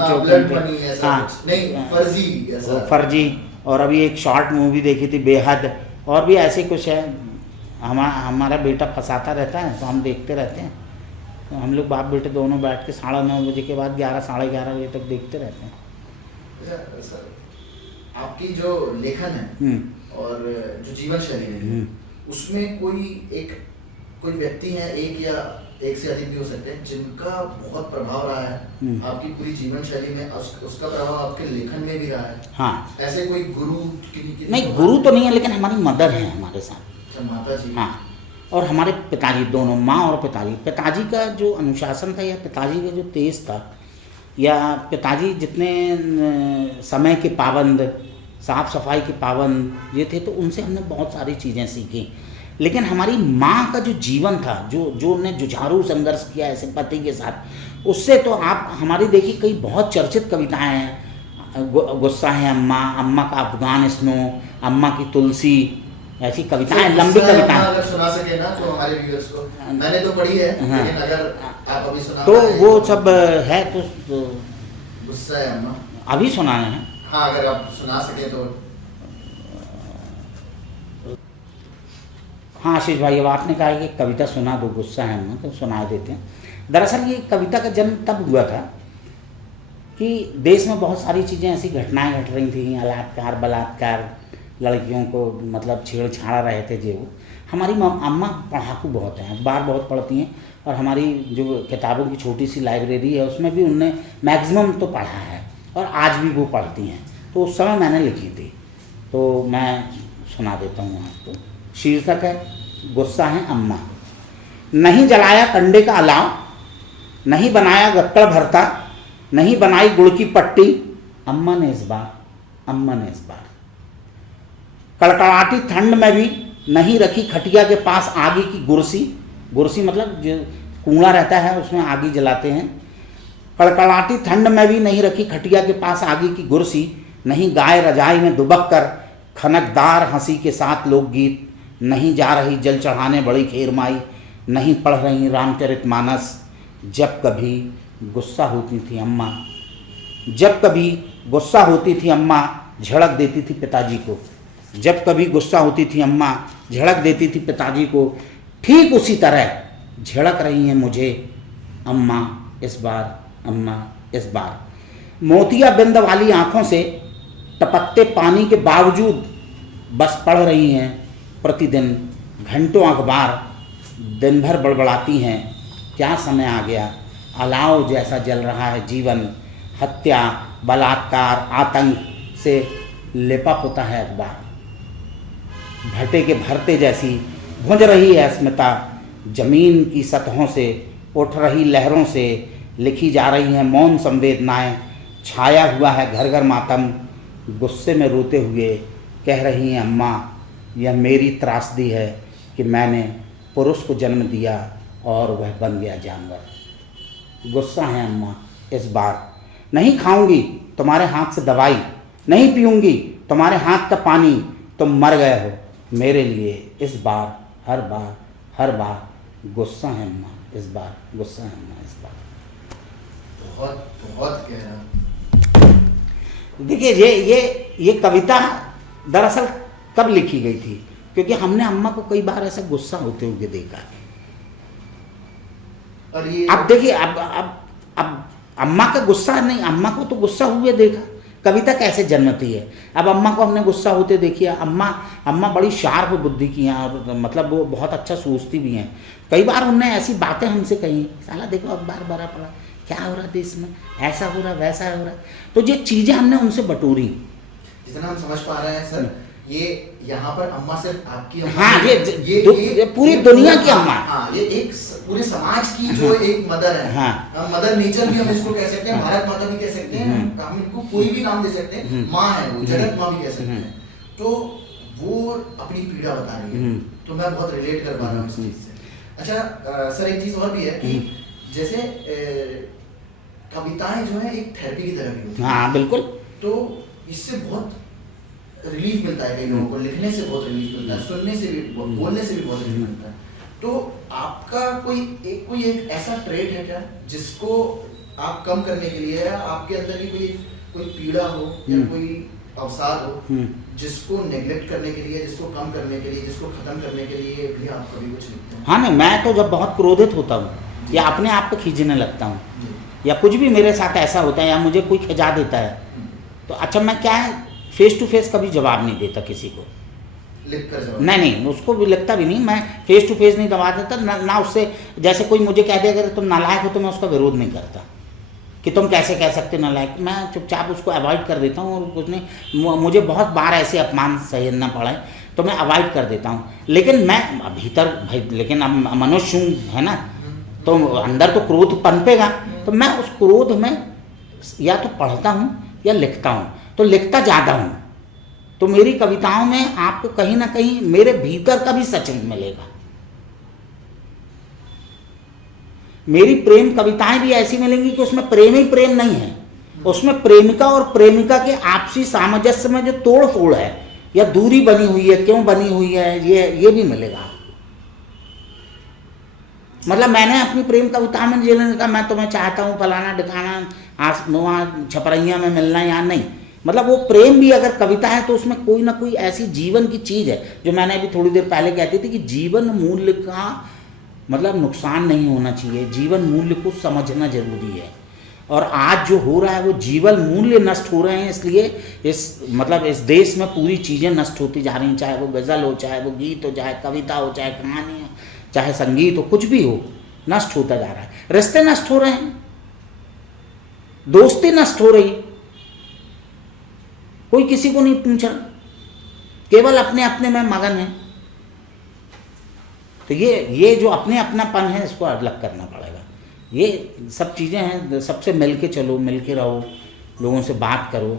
फर्जी। और अभी एक शॉर्ट मूवी देखी थी बेहद, और भी ऐसे कुछ है। हमारा बेटा फंसाता रहता है तो हम देखते रहते हैं, तो हम लोग बाप बेटे दोनों बैठ के 9:30 बजे के बाद 11 साढ़े 11 बजे तक देखते रहते हैं। सर आपकी जो लेखन है और जो जीवन शैली है उसमें कोई व्यक्ति है, एक या एक से अधिक भी हो सकते हैं, जिनका बहुत प्रभाव रहा है आपकी पूरी जीवन शैली में, उसका प्रभाव आपके लेखन में भी रहा है? हाँ। ऐसे कोई गुरु नहीं, गुरु तो नहीं है, लेकिन हमारी मदर है हमारे साथ। माता जी? हाँ। और हमारे पिताजी, दोनों माँ और पिताजी का जो अनुशासन था, या पिताजी का जो तेज था, या पिताजी जितने समय के पाबंद, साफ सफाई के पाबंद ये थे, तो उनसे हमने बहुत सारी चीज़ें सीखी। लेकिन हमारी माँ का जो जीवन था, जो उन्होंने जुझारू संघर्ष किया ऐसे पति के साथ, उससे तो आप हमारी देखी कई बहुत चर्चित कविताएं हैं, गुस्सा है अम्मा, अम्मा का अफगान स्नो, अम्मा की तुलसी, ऐसी कविताएं, लंबी कविताएं। अगर सुना सके ना तो हमारे व्यूअर्स को, मैंने तो पढ़ी है, लेकिन अगर आप अभी सुना तो वो सब है तो गुस्सा है अम्मा अभी सुनाना है। हाँ, अगर आप सुना सके तो। हाँ आशीष भाई, अब आपने कहा कि कविता सुना दो, गुस्सा है अम्मा, तो सुना देते हैं। दरअसल ये कविता का जन्म तब हुआ था कि देश में बहुत सारी चीज़ें ऐसी घटनाएं घट रही थी, बलात्कार, लड़कियों को मतलब छेड़छाड़ रहे थे जो। हमारी अम्मा पढ़ाकू बहुत हैं, अखबार बहुत पढ़ती हैं, और हमारी जो किताबों की छोटी सी लाइब्रेरी है उसमें भी उनने मैक्सिमम तो पढ़ा है, और आज भी वो पढ़ती हैं। तो उस समय मैंने लिखी थी, तो मैं सुना देता हूँ आपको। शीर्षक है गुस्सा है अम्मा। नहीं जलाया कंडे का अलाव, नहीं बनाया गक्कड़ भरता, नहीं बनाई गुड़ की पट्टी, अम्मा ने इस बार। कड़कड़ाती ठंड में भी नहीं रखी खटिया के पास आगी की गुरसी मतलब जो कूड़ा रहता है उसमें आगी जलाते हैं। कड़कड़ाती ठंड में भी नहीं रखी खटिया के पास आगी की गुरसी, नहीं गाय रजाई में दुबक कर खनकदार हंसी के साथ लोकगीत, नहीं जा रही जल चढ़ाने बड़ी खेर माई, नहीं पढ़ रही रामचरितमानस। जब कभी गुस्सा होती थी अम्मा झड़क देती थी पिताजी को। जब कभी गुस्सा होती थी अम्मा झड़क देती थी पिताजी को, ठीक उसी तरह झड़क रही हैं मुझे अम्मा इस बार। मोतिया बिंद वाली आंखों से टपकते पानी के बावजूद बस पढ़ रही हैं प्रतिदिन घंटों अखबार, दिन भर बड़बड़ाती हैं क्या समय आ गया, अलाव जैसा जल रहा है जीवन, हत्या, बलात्कार, आतंक से लेपा पुता है अखबार। भट्टे के भरते जैसी भुंज रही है अस्मिता, जमीन की सतहों से उठ रही लहरों से लिखी जा रही हैं मौन संवेदनाएं, छाया हुआ है घर घर मातम। गुस्से में रोते हुए कह रही हैं अम्मा, यह मेरी त्रासदी है कि मैंने पुरुष को जन्म दिया और वह बन गया जानवर। गुस्सा है अम्मा इस बार, नहीं खाऊंगी तुम्हारे हाथ से दवाई, नहीं पीऊंगी तुम्हारे हाथ का पानी, तुम मर गए हो मेरे लिए इस बार, हर बार गुस्सा है अम्मा इस बार, गुस्सा है अम्मा इस बार। बहुत बहुत गहरा। देखिए ये कविता दरअसल कब लिखी गई थी, क्योंकि हमने अम्मा को कई बार ऐसा गुस्सा होते हुए देखा है। और ये अब देखिए अब अम्मा का गुस्सा नहीं, अम्मा को तो गुस्सा हुए देखा, कविता कैसे जन्मती है। अब अम्मा को हमने गुस्सा होते देखिए, अम्मा बड़ी शार्प बुद्धि की हैं और मतलब वो बहुत अच्छा सोचती भी हैं। कई बार उनने ऐसी बातें हमसे कही, साला देखो अखबार भरा पड़ा, क्या हो रहा देश में, ऐसा हो रहा वैसा हो रहा। तो ये चीज़ें हमने उनसे बटोरी। जितना हम समझ पा रहे हैं सर, ये यहाँ पर अम्मा सिर्फ आपकी अम्मा, हाँ, ये पूरी दुनिया की अम्मा है। हाँ, ये एक पूरे समाज की जो एक मदर है। हाँ, मदर नेचर भी हम इसको कह सकते हैं, भारत माता भी कह सकते हैं, हम इनको कोई भी नाम दे सकते हैं, माँ है वो, जगत माँ भी कह सकते हैं। तो वो अपनी पीड़ा बता रही है, तो मैं बहुत रिलेट कर पा रहा हूँ इस चीज़ से। अच्छा सर, एक चीज़ और भी है कि जैसे कविताएं जो है एक थेरेपी की तरह भी होती है। हाँ बिल्कुल। तो इससे बहुत रिलीफ मिलता है कई लोगों को, लिखने से बहुत रिलीफ मिलता है, सुनने से भी, बोलने से भी बहुत रिलीफ मिलता है। तो आपका कोई एक ऐसा ट्रेट है क्या जिसको आप कम करने के लिए, या आपके अंदर की कोई पीड़ा हो या कोई अवसाद हो जिसको नेग्लेक्ट करने के लिए, जिसको कम करने के लिए, जिसको खत्म करने के लिए भी आप कभी कुछ लिखते हैं? हाँ नहीं, मैं तो जब बहुत क्रोधित होता हूँ या अपने आप पे खींचने लगता हूँ, या कुछ भी मेरे साथ ऐसा होता है, या मुझे कोई खिजा देता है, तो अच्छा मैं क्या है, फेस टू फेस कभी जवाब नहीं देता किसी को, लिख कर जवाब? नहीं उसको भी लिखता भी नहीं, मैं फेस टू फेस नहीं दबा देता ना उससे। जैसे कोई मुझे कह दे अगर तुम नालायक हो तो मैं उसका विरोध नहीं करता कि तुम कैसे कह सकते नालायक, मैं चुपचाप उसको अवॉइड कर देता हूँ। और कुछ नहीं, मुझे बहुत बार ऐसे अपमान सहना पड़ा है तो मैं अवॉइड कर देता हूँ। लेकिन मैं भीतर भाई, लेकिन अब मनुष्य हूँ है ना, तो अंदर तो क्रोध पनपेगा, तो मैं उस क्रोध में या तो पढ़ता हूँ या लिखता हूँ, तो लिखता ज़्यादा हूँ। तो मेरी कविताओं में आपको कहीं ना कहीं मेरे भीतर का भी सच मिलेगा। मेरी प्रेम कविताएं भी ऐसी मिलेंगी कि उसमें प्रेम ही प्रेम नहीं है, उसमें प्रेमिका और प्रेमिका के आपसी सामंजस्य में जो तोड़ फोड़ है या दूरी बनी हुई है, क्यों बनी हुई है, ये भी मिलेगा। मतलब मैंने अपनी प्रेम कविता में जिन्होंने कहा मैं तुम्हें चाहता हूँ फलाना ढिकाना, वहाँ छपरैया में मिलना या नहीं, मतलब वो प्रेम भी अगर कविता है तो उसमें कोई ना कोई ऐसी जीवन की चीज़ है जो मैंने अभी थोड़ी देर पहले कहती थी कि जीवन मूल्य का मतलब नुकसान नहीं होना चाहिए, जीवन मूल्य को समझना जरूरी है। और आज जो हो रहा है वो जीवन मूल्य नष्ट हो रहे हैं, इसलिए इस देश में पूरी चीज़ें नष्ट होती जा रही हैं, चाहे वो गज़ल हो, चाहे वो गीत हो, चाहे कविता हो, चाहे कहानी हो, चाहे संगीत हो, कुछ भी हो, नष्ट होता जा रहा है। रिश्ते नष्ट हो रहे हैं, दोस्ती नष्ट हो रही, कोई किसी को नहीं पूछ रहा, केवल अपने अपने में मगन है। तो ये जो अपने अपनापन है इसको अलग करना पड़ेगा। ये सब चीज़ें हैं, सबसे मिल के चलो, मिल के रहो, लोगों से बात करो,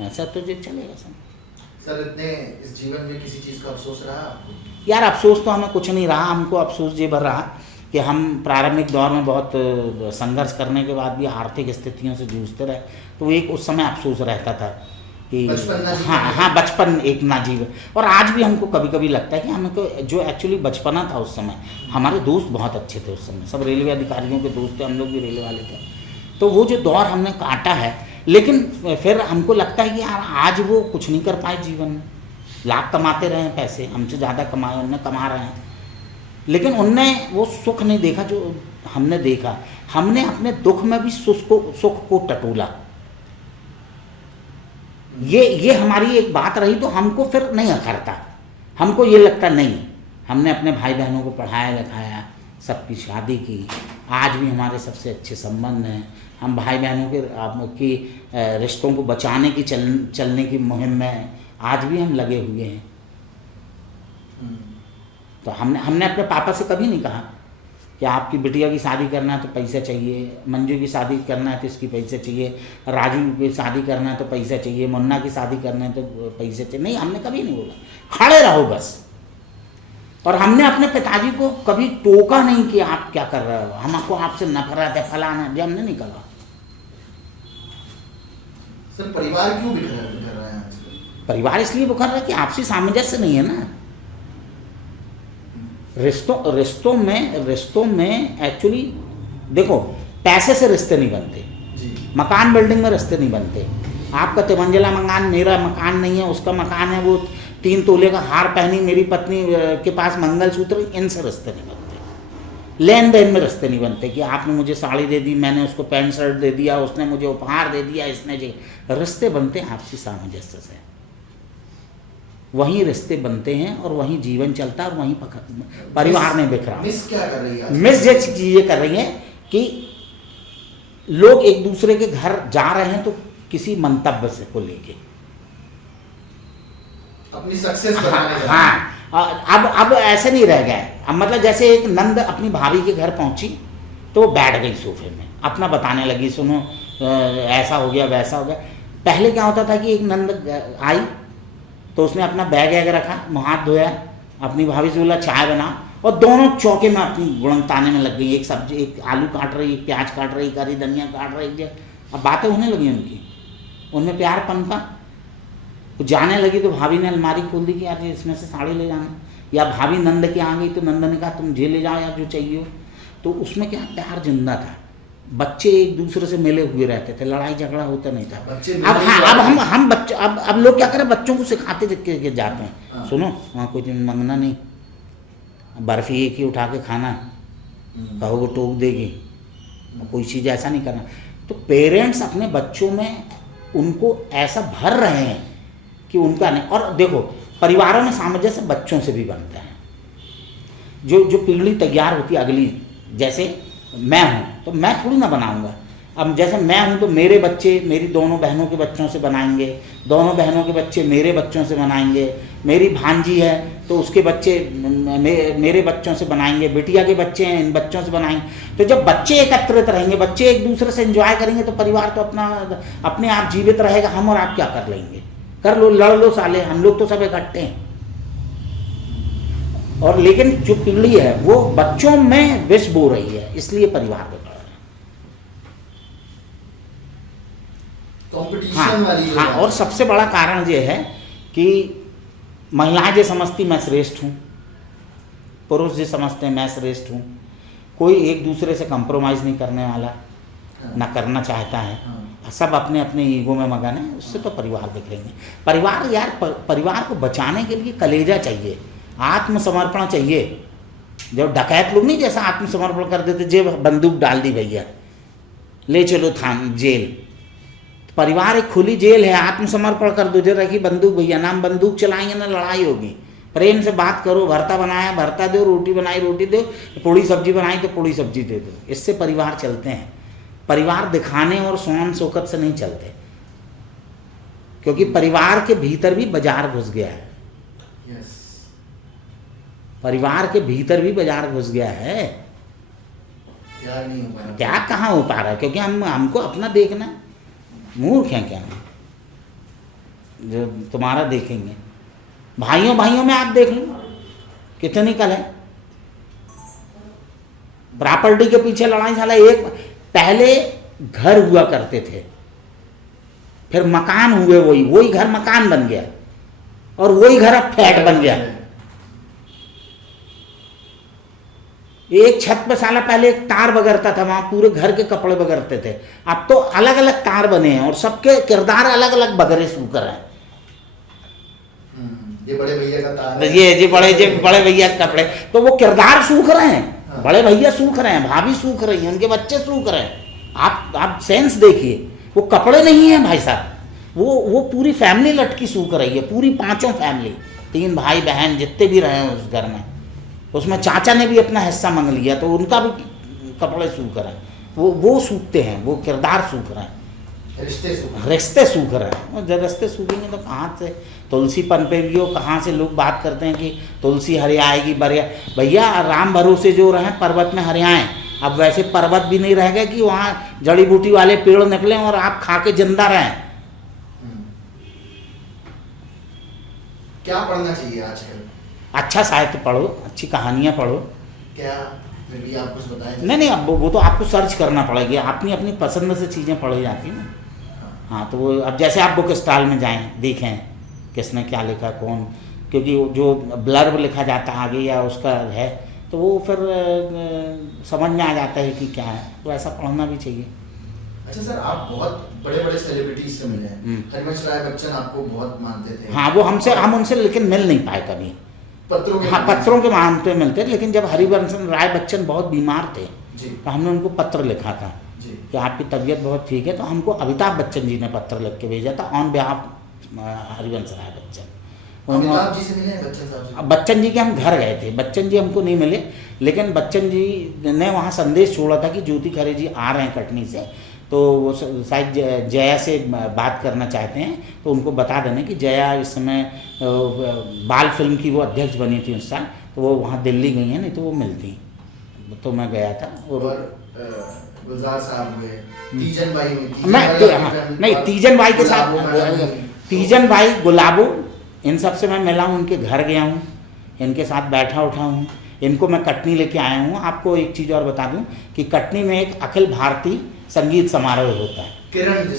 ऐसा तो जो चलेगा सब। सर इतने इस जीवन में किसी चीज़ का अफसोस रहा आपको? यार अफसोस तो हमें कुछ नहीं रहा, हमको अफसोस ये भर रहा कि हम प्रारंभिक दौर में बहुत संघर्ष करने के बाद भी आर्थिक स्थितियों से जूझते रहे, तो एक उस समय अफसोस रहता था कि हाँ बचपन एक नाजीब। और आज भी हमको कभी कभी लगता है कि हमको जो एक्चुअली बचपना था उस समय, हमारे दोस्त बहुत अच्छे थे उस समय, सब रेलवे अधिकारियों के दोस्त थे, हम लोग भी रेलवे वाले थे, तो वो जो दौर हमने काटा है। लेकिन फिर हमको लगता है कि यार आज वो कुछ नहीं कर पाए जीवन में, लाख कमाते रहे पैसे, हमसे ज़्यादा कमाए, उनने कमा रहे हैं, लेकिन उनने वो सुख नहीं देखा जो हमने देखा। हमने अपने दुख में भी सुख को टटोला, ये हमारी एक बात रही, तो हमको फिर नहीं अखरता, हमको ये लगता नहीं, हमने अपने भाई बहनों को पढ़ाया लिखाया, सबकी शादी की, आज भी हमारे सबसे अच्छे संबंध हैं, हम भाई बहनों के रिश्तों को बचाने की चलने की मुहिम में आज भी हम लगे हुए हैं। तो हमने अपने पापा से कभी नहीं कहा कि आपकी बिटिया की शादी करना है तो पैसा चाहिए, मंजू की शादी करना है तो इसकी पैसा चाहिए, राजू की शादी करना है तो पैसा चाहिए, मुन्ना की शादी करना है तो पैसा चाहिए, नहीं, हमने कभी नहीं बोला, खड़े रहो बस। और हमने अपने पिताजी को कभी टोका नहीं कि आप क्या कर रहे हो, हमको आपसे नफरत है फलाना, जो हमने नहीं कहा। सर परिवार क्यों बिखर रहा है आजकल? परिवार इसलिए बिखर रहा है कि आपसी सामंजस्य नहीं है ना। रिश्तों में एक्चुअली देखो, पैसे से रिश्ते नहीं बनते, मकान बिल्डिंग में रिश्ते नहीं बनते। आपका तिमंजिला मकान, मेरा मकान नहीं है, उसका मकान है, वो 3 तोले का हार पहनी मेरी पत्नी के पास मंगलसूत्र, इनसे रिश्ते नहीं बनते। लेन देन में रिश्ते नहीं बनते कि आपने मुझे साड़ी दे दी, मैंने उसको पैंट शर्ट दे दिया, उसने मुझे उपहार दे दिया, इसने जी। रिश्ते बनते हैं आपसी सामंजस्य से, वहीं रिश्ते बनते हैं और वहीं जीवन चलता है और वहीं परिवार में बिखरा। मिस क्या कर रही है? मिस जैसी चीजें कर रही है कि लोग एक दूसरे के घर जा रहे हैं तो किसी मंतव्य से को लेके, अपनी सक्सेस बनाने का। हाँ, अब ऐसे नहीं रह गया है। अब मतलब जैसे एक नंद अपनी भाभी के घर पहुंची तो वो बैठ गई सोफे में, अपना बताने लगी, सुनो ऐसा हो गया वैसा हो गया। पहले क्या होता था कि एक नंद आई तो उसने अपना बैग वैग रखा, मुँह हाथ धोया, अपनी भाभी से बोला चाय बना, और दोनों चौके में अपनी गुणनताने में लग गई। एक सब्जी, एक आलू काट रही, एक प्याज काट रही, हरी धनिया काट रही। अब बातें होने लगी उनकी, उनमें प्यार पनपा। वो जाने लगी तो भाभी ने अलमारी खोल दी कि यार इसमें से साड़ी ले जाना, या भाभी नंद के आ गई तो नंद ने कहा तुम ये ले जाओ यार जो चाहिए हो। तो उसमें क्या प्यार जिंदा था, बच्चे एक दूसरे से मिले हुए रहते थे, लड़ाई झगड़ा होता नहीं था। अब हम बच्चे, अब लोग क्या करें, बच्चों को सिखाते के जाते हैं, सुनो वहाँ कुछ मंगना नहीं, बर्फी एक ही उठा के खाना, कहो वो टोक देगी, कोई चीज़ ऐसा नहीं करना। तो पेरेंट्स अपने बच्चों में उनको ऐसा भर रहे हैं कि उनका नहीं। और देखो, परिवारों में सामंजस्य बच्चों से भी बनता है। जो पीढ़ी तैयार होती है अगली, जैसे मैं हूँ तो मैं थोड़ी ना बनाऊंगा। अब जैसे मैं हूँ तो मेरे बच्चे मेरी दोनों बहनों के बच्चों से बनाएंगे, दोनों बहनों के बच्चे मेरे बच्चों से बनाएंगे, मेरी भांजी है तो उसके बच्चे मेरे बच्चों से बनाएंगे, बिटिया के बच्चे हैं इन बच्चों से बनाएंगे। तो जब बच्चे एकत्रित रहेंगे, बच्चे एक दूसरे से एंजॉय करेंगे तो परिवार तो अपने आप जीवित रहेगा। हम और आप क्या कर लेंगे, कर लो, लड़ लो साले, हम लोग तो सब इकट्ठे हैं। और लेकिन जो पीढ़ी है वो बच्चों में विष बो रही है, इसलिए परिवार बिगड़ रहा है। कंपटीशन वाली हाँ, और सबसे बड़ा कारण ये है कि महिलाएं जो समझती मैं श्रेष्ठ हूँ, पुरुष जो समझते हैं मैं श्रेष्ठ हूँ, कोई एक दूसरे से कंप्रोमाइज़ नहीं करने वाला, ना करना चाहता है, सब अपने अपने ईगो में मगन है, उससे तो परिवार बिखरेंगे। परिवार यार, परिवार को बचाने के लिए कलेजा चाहिए, आत्मसमर्पण चाहिए। जब डकैत लोग नहीं जैसा आत्मसमर्पण कर देते, जेब बंदूक डाल दी भैया ले चलो थान जेल, परिवार एक खुली जेल है, आत्मसमर्पण कर दो, जो रखी बंदूक भैया, नाम बंदूक चलाएंगे ना लड़ाई होगी। प्रेम से बात करो, भरता बनाया भरता दो, रोटी बनाई रोटी दो, पूड़ी सब्जी बनाई तो पूड़ी सब्जी दे दो, इससे परिवार चलते हैं। परिवार दिखाने और शान शौकत से नहीं चलते, क्योंकि परिवार के भीतर भी बाजार घुस गया है। परिवार के भीतर भी बाजार घुस गया है, क्या कहाँ हो पा रहा है, क्योंकि हमको अपना देखना, मूर्ख हैं क्या जो तुम्हारा देखेंगे। भाइयों में आप देख लो कितनी कल है, प्रॉपर्टी के पीछे लड़ाई झाला। एक पहले घर हुआ करते थे, फिर मकान हुए, वही घर मकान बन गया, और वही घर अब फ्लैट बन गया। एक छत पे साला पहले एक तार बगरता था, वहां पूरे घर के कपड़े बगरते थे, अब तो अलग अलग तार बने हैं और सबके किरदार अलग अलग बगरे शुरू कर रहे हैं। ये बड़े भैया का तार है, ये बड़े भैया के कपड़े, तो वो किरदार सूख रहे हैं। बड़े भैया सूख रहे हैं, भाभी सूख रही है, उनके बच्चे सूख रहे हैं। आप सेंस देखिए, वो कपड़े नहीं है भाई साहब, वो पूरी फैमिली लटकी सूख रही है, पूरी 5 फैमिली, 3 भाई बहन जितने भी रहे हैं उस घर में, उसमें चाचा ने भी अपना हिस्सा मांग लिया तो उनका भी कपड़े सूख रहे हैं। वो सूखते हैं, वो किरदार सूख रहे हैं, रिश्ते सूख रहे हैं। जब रिश्ते सूखेंगे तो कहाँ से तुलसी पनपेगी हो, कहाँ से लोग बात करते हैं कि तुलसी हरियाएगी बढ़िया। भैया राम भरोसे जो रहे पर्वत में हरियाएं, अब वैसे पर्वत भी नहीं रह गए कि वहाँ जड़ी बूटी वाले पेड़ निकले और आप खा के जिंदा रहें। क्या पढ़ना चाहिए आजकल? अच्छा साहित्य पढ़ो, अच्छी कहानियाँ पढ़ो। क्या फिर भी आप कुछ बताएं? नहीं नहीं, अब वो तो आपको सर्च करना पड़ेगी, अपनी अपनी पसंद से चीज़ें पढ़ी जाती हैं ना। हाँ, तो वो अब जैसे आप बुक स्टॉल में जाएं, देखें किसने क्या लिखा, कौन, क्योंकि जो ब्लर्ब लिखा जाता है आगे या उसका है, तो वो फिर समझ में आ जाता है कि क्या है, तो ऐसा पढ़ना भी चाहिए। अच्छा सर, आप बहुत बड़े बड़े सेलिब्रिटीज से मिले हैं। हरिवंश राय बच्चन आपको बहुत मानते थे। हाँ, वो हम उनसे लेकिन मिल नहीं पाए कभी। पत्रों के, हाँ, पत्रों के माध्यम से मिलते, लेकिन जब हरिवंश राय बच्चन बहुत बीमार थे जी, तो हमने उनको पत्र लिखा था जी, कि आपकी तबीयत बहुत ठीक है, तो हमको अमिताभ बच्चन जी ने पत्र लिख के भेजा था ऑन बिहाफ हरिवंश राय बच्चन। अमिताभ जी से मिले हैं बच्चन साहब से? बच्चन जी के हम घर गए थे, बच्चन जी हमको नहीं मिले, लेकिन बच्चन जी ने वहाँ संदेश छोड़ा था कि ज्योति खरे जी आ रहे हैं कटनी से, तो वो शायद जया से बात करना चाहते हैं, तो उनको बता देना कि जया इस समय बाल फिल्म की वो अध्यक्ष बनी थी उस साल, तो वो वहाँ दिल्ली गई हैं, नहीं तो वो मिलती। तो मैं गया था। और गुलजार साहब हुए, तीजन भाई हुई, नहीं, तीजन भाई के साथ, तीजन भाई, गुलाबो, इन सब से मैं मिला हूँ, उनके घर गया हूँ, इनके साथ बैठा उठा हूँ, इनको मैं कटनी लेके आया हूँ। आपको एक चीज़ और बता दूँ कि कटनी में एक अखिल भारतीय संगीत समारोह होता है,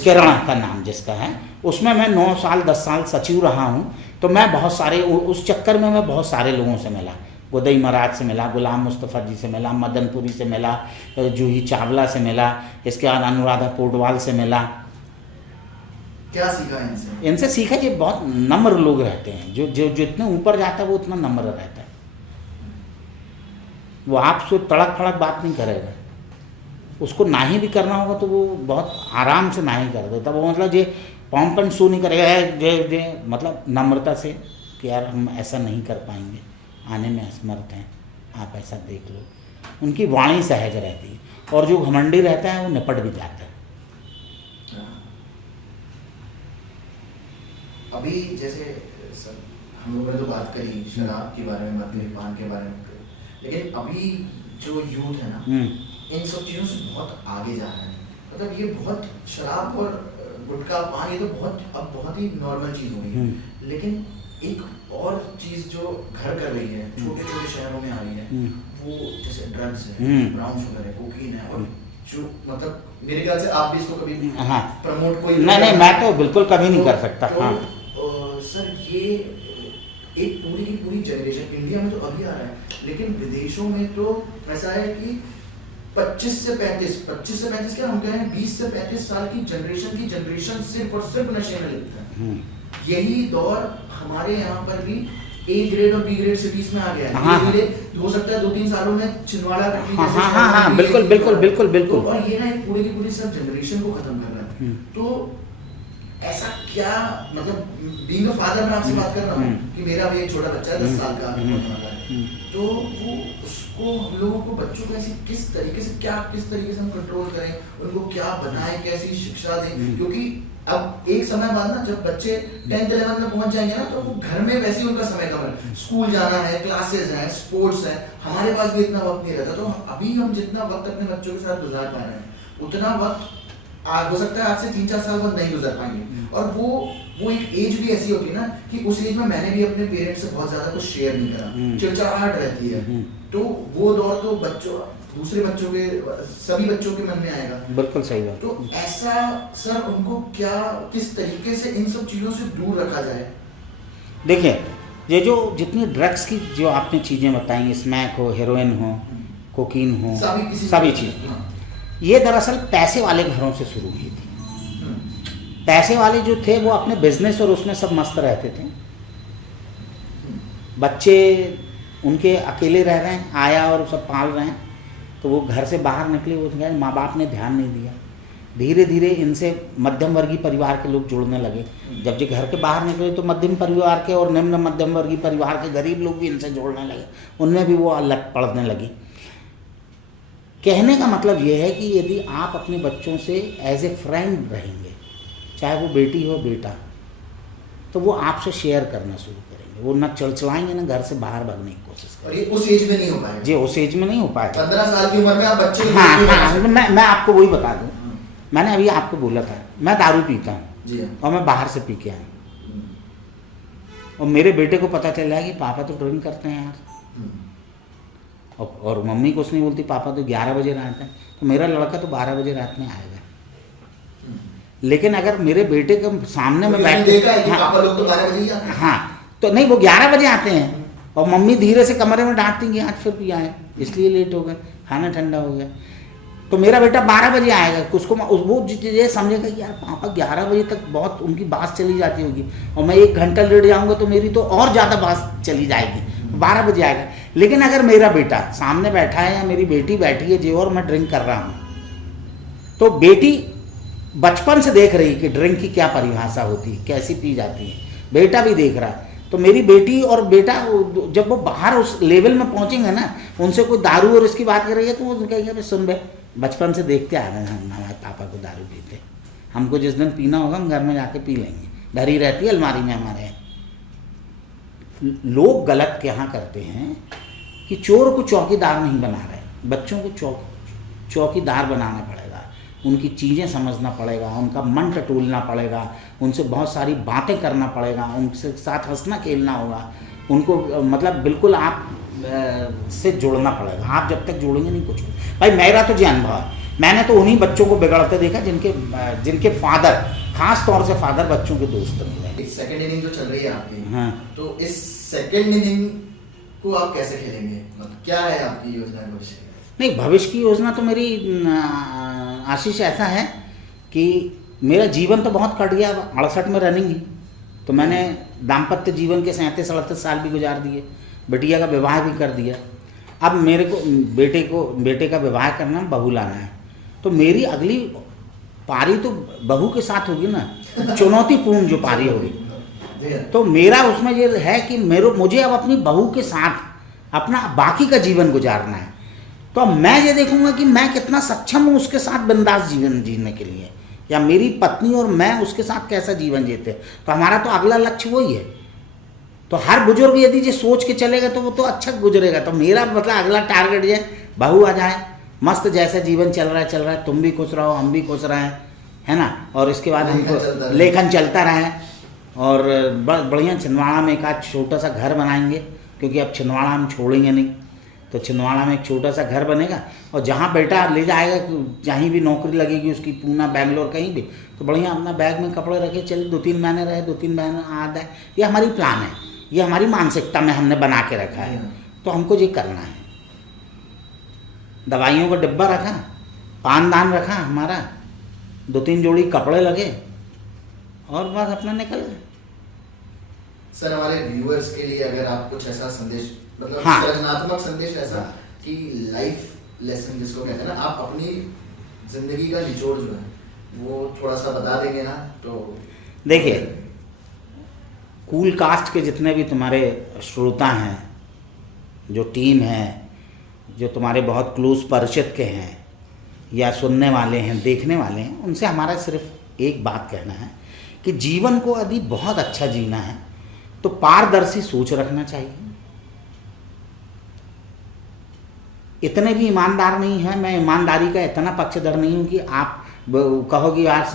किरण का नाम जिसका है, उसमें मैं 9 साल 10 साल सचिव रहा हूँ। तो मैं बहुत सारे, उस चक्कर में मैं बहुत सारे लोगों से मिला, गोदई महाराज से मिला, गुलाम मुस्तफ़ा जी से मिला, मदनपुरी से मिला, जूही चावला से मिला, इसके बाद अनुराधा पोडवाल से मिला। क्या सीखा इनसे? इनसे सीखा कि बहुत नम्र लोग रहते हैं, जो जो जितने ऊपर जाता है वो उतना नम्र रहता है। वो आपसे तड़क फड़क बात नहीं करेगा, उसको ना ही भी करना होगा तो वो बहुत आराम से ना ही कर देता। वो मतलब ये पॉम्प एंड शो नहीं करेगा, जे मतलब नम्रता से कि यार हम ऐसा नहीं कर पाएंगे, आने में असमर्थ हैं, आप ऐसा देख लो। उनकी वाणी सहज रहती है, और जो घमंडी रहता है वो निपट भी जाता है। अभी जैसे सर हम लोगों ने तो बात करी शराब के बारे में, बात करी पान के बारे में, लेकिन अभी जो यूथ है ना, इन सब चीज़ों से बहुत आगे जा रहे हैं। मतलब ये बहुत, शराब और गुटखा पान ये तो बहुत ही नॉर्मल चीज़ हो गई है, लेकिन एक और चीज़ जो घर कर रही है, छोटे छोटे शहरों में आ रही है, वो जैसे ड्रग्स है, ब्राउन शुगर है, कोकीन है, और जो मतलब मेरे ख्याल से आप भी इसको कभी प्रमोट कोई नहीं, मैं तो बिल्कुल कभी नहीं कर सकता। हाँ सर, ये एक पूरी की पूरी जनरेशन इंडिया में तो अभी आ रहा है, लेकिन विदेशों में तो ऐसा है कि 25 से 35 क्या हम कहें 20 से 35 साल की जनरेशन सिर्फ और सिर्फ नशे में लिप्त है। यही दौर हमारे यहाँ पर भी ए ग्रेड और बी ग्रेड सिटीज में आ गया है। धीरे हो सकता है 2-3 सालों में छिंदवाड़ा बिल्कुल। और ये ना एक पूरी की पूरी सब जनरेशन को खत्म कर रहा है। तो ऐसा क्या, मतलब बीइंग अ फादर मैं आपसे बात कर रहा हूँ कि मेरा भी एक छोटा बच्चा है 10 साल का, तो वो उसको हम लोगों को बच्चों को ऐसी किस तरीके से हम कंट्रोल करें, उनको क्या बनाएं, कैसी शिक्षा दें, क्योंकि अब एक समय बाद ना जब बच्चे 10th 11th में पहुंच जाएंगे ना, तो वो घर में वैसे ही उनका समय कम है, स्कूल जाना है, क्लासेस हैं, स्पोर्ट्स है, हमारे पास भी इतना वक्त नहीं रहता। तो अभी हम जितना वक्त अपने बच्चों के साथ गुजार पा रहे हैं, उतना वक्त हो सकता है आज से 3-4 साल बाद नहीं गुजार पाएंगे। और वो एक एज भी ऐसी होती है ना कि उस एज में मैंने भी अपने पेरेंट्स से बहुत ज्यादा कुछ शेयर नहीं करा, चिड़चिड़ाहट रहती है, तो वो दौर तो दूसरे बच्चों के, सभी बच्चों के मन में आएगा। बिल्कुल सही बात। तो ऐसा सर उनको किस तरीके से इन सब चीजों से दूर रखा जाए? देखिए, ये जो जितनी ड्रग्स की जो आपने चीजें बताई, स्मैक हो, हेरोइन हो, कोकीन हो, सभी चीज, ये दरअसल पैसे वाले घरों से शुरू हुई थी। पैसे वाले जो थे वो अपने बिजनेस और उसमें सब मस्त रहते थे, बच्चे उनके अकेले रह रहे हैं, आया और सब पाल रहे हैं, तो वो घर से बाहर निकले, वो माँ बाप ने ध्यान नहीं दिया। धीरे धीरे इनसे मध्यम वर्गीय परिवार के लोग जुड़ने लगे। जब ये घर के बाहर निकले तो मध्यम परिवार के और निम्न मध्यम वर्गीय परिवार के गरीब लोग भी इनसे जुड़ने लगे, उनमें भी वो अलग पड़ने लगी। कहने का मतलब ये है कि यदि आप अपने बच्चों से एज ए फ्रेंड रहेंगे, चाहे वो बेटी हो बेटा, तो वो आपसे शेयर करना शुरू करेंगे, वो ना चिड़चिड़ाएंगे ना घर से बाहर भागने की कोशिश करेंगे। और ये उस एज में नहीं हो पाएगा। जी, उस एज में नहीं हो पाएगा। 15 साल की उम्र में आप बच्चे मैं आपको वही बता दूं, मैंने अभी आपको बोला था मैं दारू पीता हूँ और मैं बाहर से पी के आया, और मेरे बेटे को पता चल जाए कि पापा तो ड्रिंक करते हैं यार, और मम्मी कुछ नहीं बोलती, पापा तो 11 बजे रात हैं, तो मेरा लड़का तो 12 बजे रात में आएगा। लेकिन अगर मेरे बेटे के सामने में बैठ देखा है कि पापा लोग तो 12 बजे ही आते हैं। हाँ, तो नहीं, वो 11 बजे आते हैं और मम्मी धीरे से कमरे में डांटती कि आज फिर पिया है, इसलिए लेट हो गए, खाना ठंडा हो गया। तो मेरा बेटा 12 बजे आएगा, उसको वो ये समझेगा कि यार पापा 11 बजे तक बहुत उनकी बात चली जाती होगी, और मैं 1 घंटा लेट जाऊँगा तो मेरी तो और ज़्यादा बात चली जाएगी, 12 बजे आएगा। लेकिन अगर मेरा बेटा सामने बैठा है या मेरी बेटी बैठी है जो और मैं ड्रिंक कर रहा हूँ, तो बेटी बचपन से देख रही कि ड्रिंक की क्या परिभाषा होती है, कैसी पी जाती है, बेटा भी देख रहा है। तो मेरी बेटी और बेटा जब वो बाहर उस लेवल में पहुंचेंगे ना, उनसे कोई दारू और इसकी बात करेंगे तो वो कहेंगे सुन बे, बचपन से देखते आ रहे हैं हम हमारे पापा को दारू पीते, हमको जिस दिन पीना होगा हम घर में जाके पी लेंगे, धरी रहती है अलमारी में हमारे। लोग गलत क्या करते हैं कि चोर को चौकीदार नहीं बना रहे, बच्चों को चौकीदार बनाना पड़ेगा, उनकी चीज़ें समझना पड़ेगा, उनका मन टटोलना पड़ेगा, उनसे बहुत सारी बातें करना पड़ेगा, उनसे साथ हंसना खेलना होगा, उनको मतलब बिल्कुल आप से जुड़ना पड़ेगा। आप जब तक जोड़ेंगे नहीं कुछ। भाई मेरा तो जो अनुभव है, मैंने तो उन्हीं बच्चों को बिगड़ते देखा जिनके फादर, खास तौर से फादर बच्चों के दोस्त नहीं रहे। सेकंड इनिंग जो चल रही है आपकी, हाँ, तो इस सेकंड इनिंग को आप कैसे खेलेंगे, मतलब क्या है आपकी योजना भविष्य की? नहीं, भविष्य की योजना तो मेरी आशीष ऐसा है कि मेरा जीवन तो बहुत कट गया, 68 में रनिंग ही, तो मैंने दाम्पत्य जीवन के 37-38 साल भी गुजार दिए, बिटिया का विवाह भी कर दिया। अब मेरे को बेटे का विवाह करना, बहू लाना है, तो मेरी अगली पारी तो बहू के साथ होगी ना, चुनौतीपूर्ण जो पारी होगी। तो मेरा उसमें ये है कि मुझे अब अपनी बहू के साथ अपना बाकी का जीवन गुजारना है। तो मैं ये देखूंगा कि मैं कितना सक्षम हूँ उसके साथ बिंदास जीवन जीने के लिए, या मेरी पत्नी और मैं उसके साथ कैसा जीवन जीते। तो हमारा तो अगला लक्ष्य वही है। तो हर बुजुर्ग यदि ये सोच के चलेगा तो वो तो अच्छा गुजरेगा। तो मेरा मतलब अगला टारगेट ये, बहू आ जाए, मस्त जैसा जीवन चल रहा है, तुम भी खुश रहो, हम भी खुश रहें, है ना, और इसके बाद हमको लेखन चलता रहे, और बढ़िया छिंदवाड़ा में एक आध छोटा सा घर बनाएंगे, क्योंकि अब छिंदवाड़ा हम छोड़ेंगे नहीं। तो छिंदवाड़ा में एक छोटा सा घर बनेगा, और जहाँ बेटा ले जाएगा, जहीं भी नौकरी लगेगी उसकी, पूना बेंगलोर कहीं भी, तो बढ़िया अपना बैग में कपड़े रखे चले, 2-3 महीने रहे, 2-3 महीने आ जाए। ये हमारी प्लान है, ये हमारी मानसिकता में हमने बना के रखा है। तो हमको ये करना है। दवाइयों का डिब्बा रखा, पानदान रखा हमारा, 2-3 जोड़ी कपड़े लगे, और बस अपना निकल गए। सर, हमारे व्यूअर्स के लिए अगर आप कुछ ऐसा संदेश, मतलब हाँ, सृजनात्मक संदेश ऐसा कि लाइफ लेसन जिसको कहते हैं ना, आप अपनी जिंदगी का निचोड़ जो है वो थोड़ा सा बता देंगे ना। तो देखिए, कूल कास्ट के जितने भी तुम्हारे श्रोता हैं, जो टीम है, जो तुम्हारे बहुत क्लोज परिचित के हैं, या सुनने वाले हैं, देखने वाले हैं, उनसे हमारा सिर्फ एक बात कहना है कि जीवन को यदि बहुत अच्छा जीना है तो पारदर्शी सोच रखना चाहिए। इतने भी ईमानदार नहीं है, मैं ईमानदारी का इतना पक्षधर नहीं हूँ कि आप कहोगे यार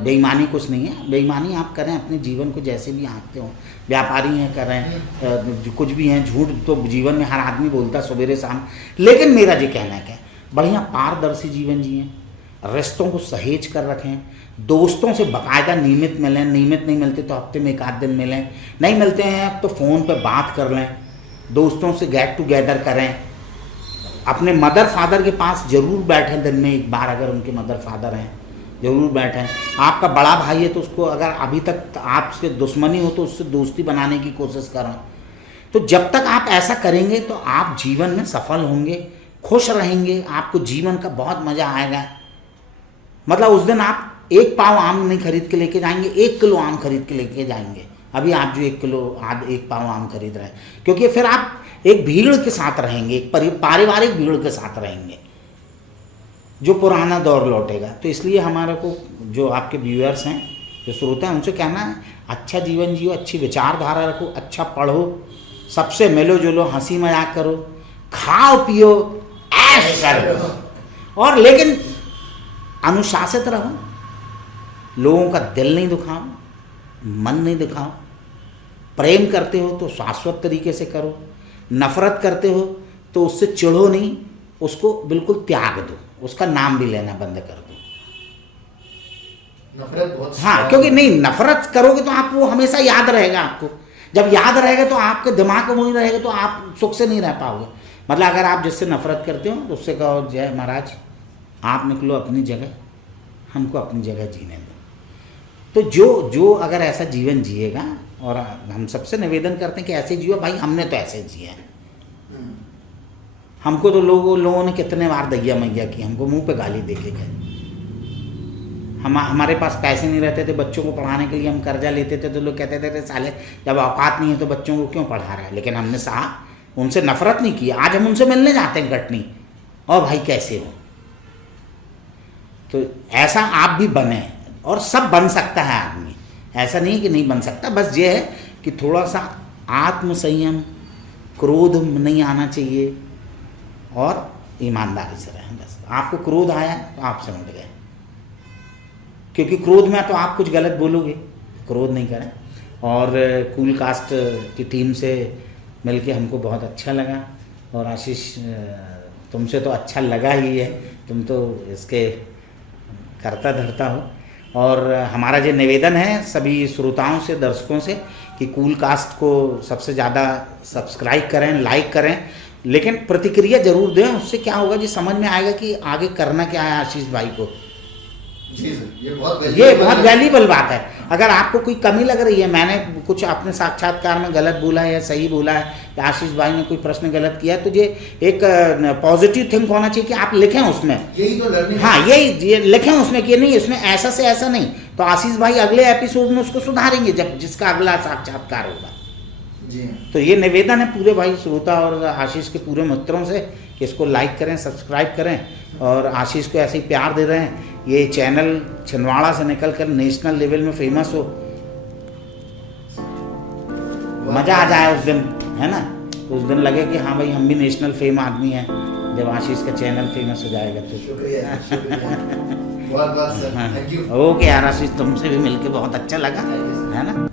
बेईमानी कुछ नहीं है। बेईमानी आप करें अपने जीवन को जैसे भी आंकते हो, व्यापारी हैं करें, कुछ भी हैं, झूठ तो जीवन में हर आदमी बोलता सवेरे शाम। लेकिन मेरा ये कहना है कि बढ़िया पारदर्शी जीवन जिएं, रिश्तों को सहेज कर रखें, दोस्तों से बाकायदा नियमित मिलें, नियमित नहीं मिलते तो हफ्ते में 1 आध दिन मिलें, नहीं मिलते हैं तो फ़ोन पर बात कर लें, दोस्तों से गेट टुगेदर करें, अपने मदर फादर के पास जरूर बैठें, दिन में 1 बार, अगर उनके मदर फादर हैं जरूर बैठें। आपका बड़ा भाई है तो उसको, अगर अभी तक आपसे दुश्मनी हो तो उससे दोस्ती बनाने की कोशिश करें। तो जब तक आप ऐसा करेंगे तो आप जीवन में सफल होंगे, खुश रहेंगे, आपको जीवन का बहुत मज़ा आएगा। मतलब उस दिन आप 1 पाव आम नहीं खरीद के लेके जाएंगे, 1 किलो आम खरीद के लेके जाएंगे। अभी आप जो 1 पाव आम खरीद रहे हैं, क्योंकि फिर आप एक भीड़ के साथ रहेंगे, एक पारिवारिक भीड़ के साथ रहेंगे, जो पुराना दौर लौटेगा। तो इसलिए हमारे को, जो आपके व्यूअर्स हैं, जो श्रोता हैं, उनसे कहना है अच्छा जीवन जियो, अच्छी विचारधारा रखो, अच्छा पढ़ो, सबसे मिलो जुलो, हंसी मजाक करो, खाओ पियो, ऐश करो, और लेकिन अनुशासित रहो, लोगों का दिल नहीं दुखाओ, मन नहीं दुखाओ, प्रेम करते हो तो शाश्वत तरीके से करो, नफरत करते हो तो उससे चिढ़ो नहीं, उसको बिल्कुल त्याग दो, उसका नाम भी लेना बंद कर दो। नफरत बहुत हाँ, क्योंकि नहीं, नफरत करोगे तो आप वो हमेशा याद रहेगा आपको, जब याद रहेगा तो आपके दिमाग में वही रहेगा, तो आप सुख से नहीं रह पाओगे। मतलब अगर आप जिससे नफरत करते हो तो उससे कहो जय महाराज आप निकलो अपनी जगह, हमको अपनी जगह जीने दो। तो जो अगर ऐसा जीवन जिएगा, और हम सबसे निवेदन करते हैं कि ऐसे जियो भाई, हमने तो ऐसे जिया है। हमको तो लोगों ने कितने बार दैया मैया की, हमको मुंह पे गाली दे के गए। हमारे पास पैसे नहीं रहते थे बच्चों को पढ़ाने के लिए, हम कर्जा लेते थे तो लोग कहते थे साले जब औकात नहीं है तो बच्चों को क्यों पढ़ा रहा है। लेकिन हमने उनसे नफरत नहीं की। आज हम उनसे मिलने जाते हैं कटनी, और भाई कैसे हो। तो ऐसा आप भी बने, और सब बन सकता है आदमी, ऐसा नहीं कि नहीं बन सकता। बस ये है कि थोड़ा सा आत्मसंयम, क्रोध नहीं आना चाहिए, और ईमानदारी से रहें। बस आपको क्रोध आया तो आप समझ गए, क्योंकि क्रोध में तो आप कुछ गलत बोलोगे, क्रोध नहीं करें। और कूल कास्ट की टीम से मिलके हमको बहुत अच्छा लगा, और आशीष तुमसे तो अच्छा लगा ही है, तुम तो इसके करता धरता हो। और हमारा जो निवेदन है सभी श्रोताओं से, दर्शकों से, कि कूल कास्ट को सबसे ज़्यादा सब्सक्राइब करें, लाइक करें, लेकिन प्रतिक्रिया जरूर दें। उससे क्या होगा जी, समझ में आएगा कि आगे करना क्या है आशीष भाई को। जी सर, ये बहुत वैल्यूबल बात है। अगर आपको कोई कमी लग रही है, मैंने कुछ अपने साक्षात्कार में गलत बोला है या सही बोला है, या आशीष भाई ने कोई प्रश्न गलत किया है, तो ये एक पॉजिटिव थिंक होना चाहिए कि आप लिखें उसमें। यही तो लर्निंग। हाँ, यही लिखें उसमें कि नहीं, इसमें ऐसा से ऐसा नहीं, तो आशीष भाई अगले एपिसोड में उसको सुधारेंगे जब जिसका अगला साक्षात्कार होगा। जी। तो ये निवेदन है पूरे भाई श्रोता और आशीष के पूरे मित्रों से कि इसको लाइक करें, सब्सक्राइब करें, और आशीष को ऐसे ही प्यार दे रहे हैं। ये चैनल छिंदवाड़ा से निकल कर नेशनल लेवल में फेमस हो, मज़ा आ जाए उस दिन, है ना। उस दिन लगे कि हाँ भाई हम भी नेशनल फेम आदमी हैं, जब आशीष का चैनल फेमस हो जाएगा तो। शुक्रिया, बहुत बहुत सर, थैंक यू। ओके यार आशीष, तुमसे भी मिलके बहुत अच्छा लगा, है ना।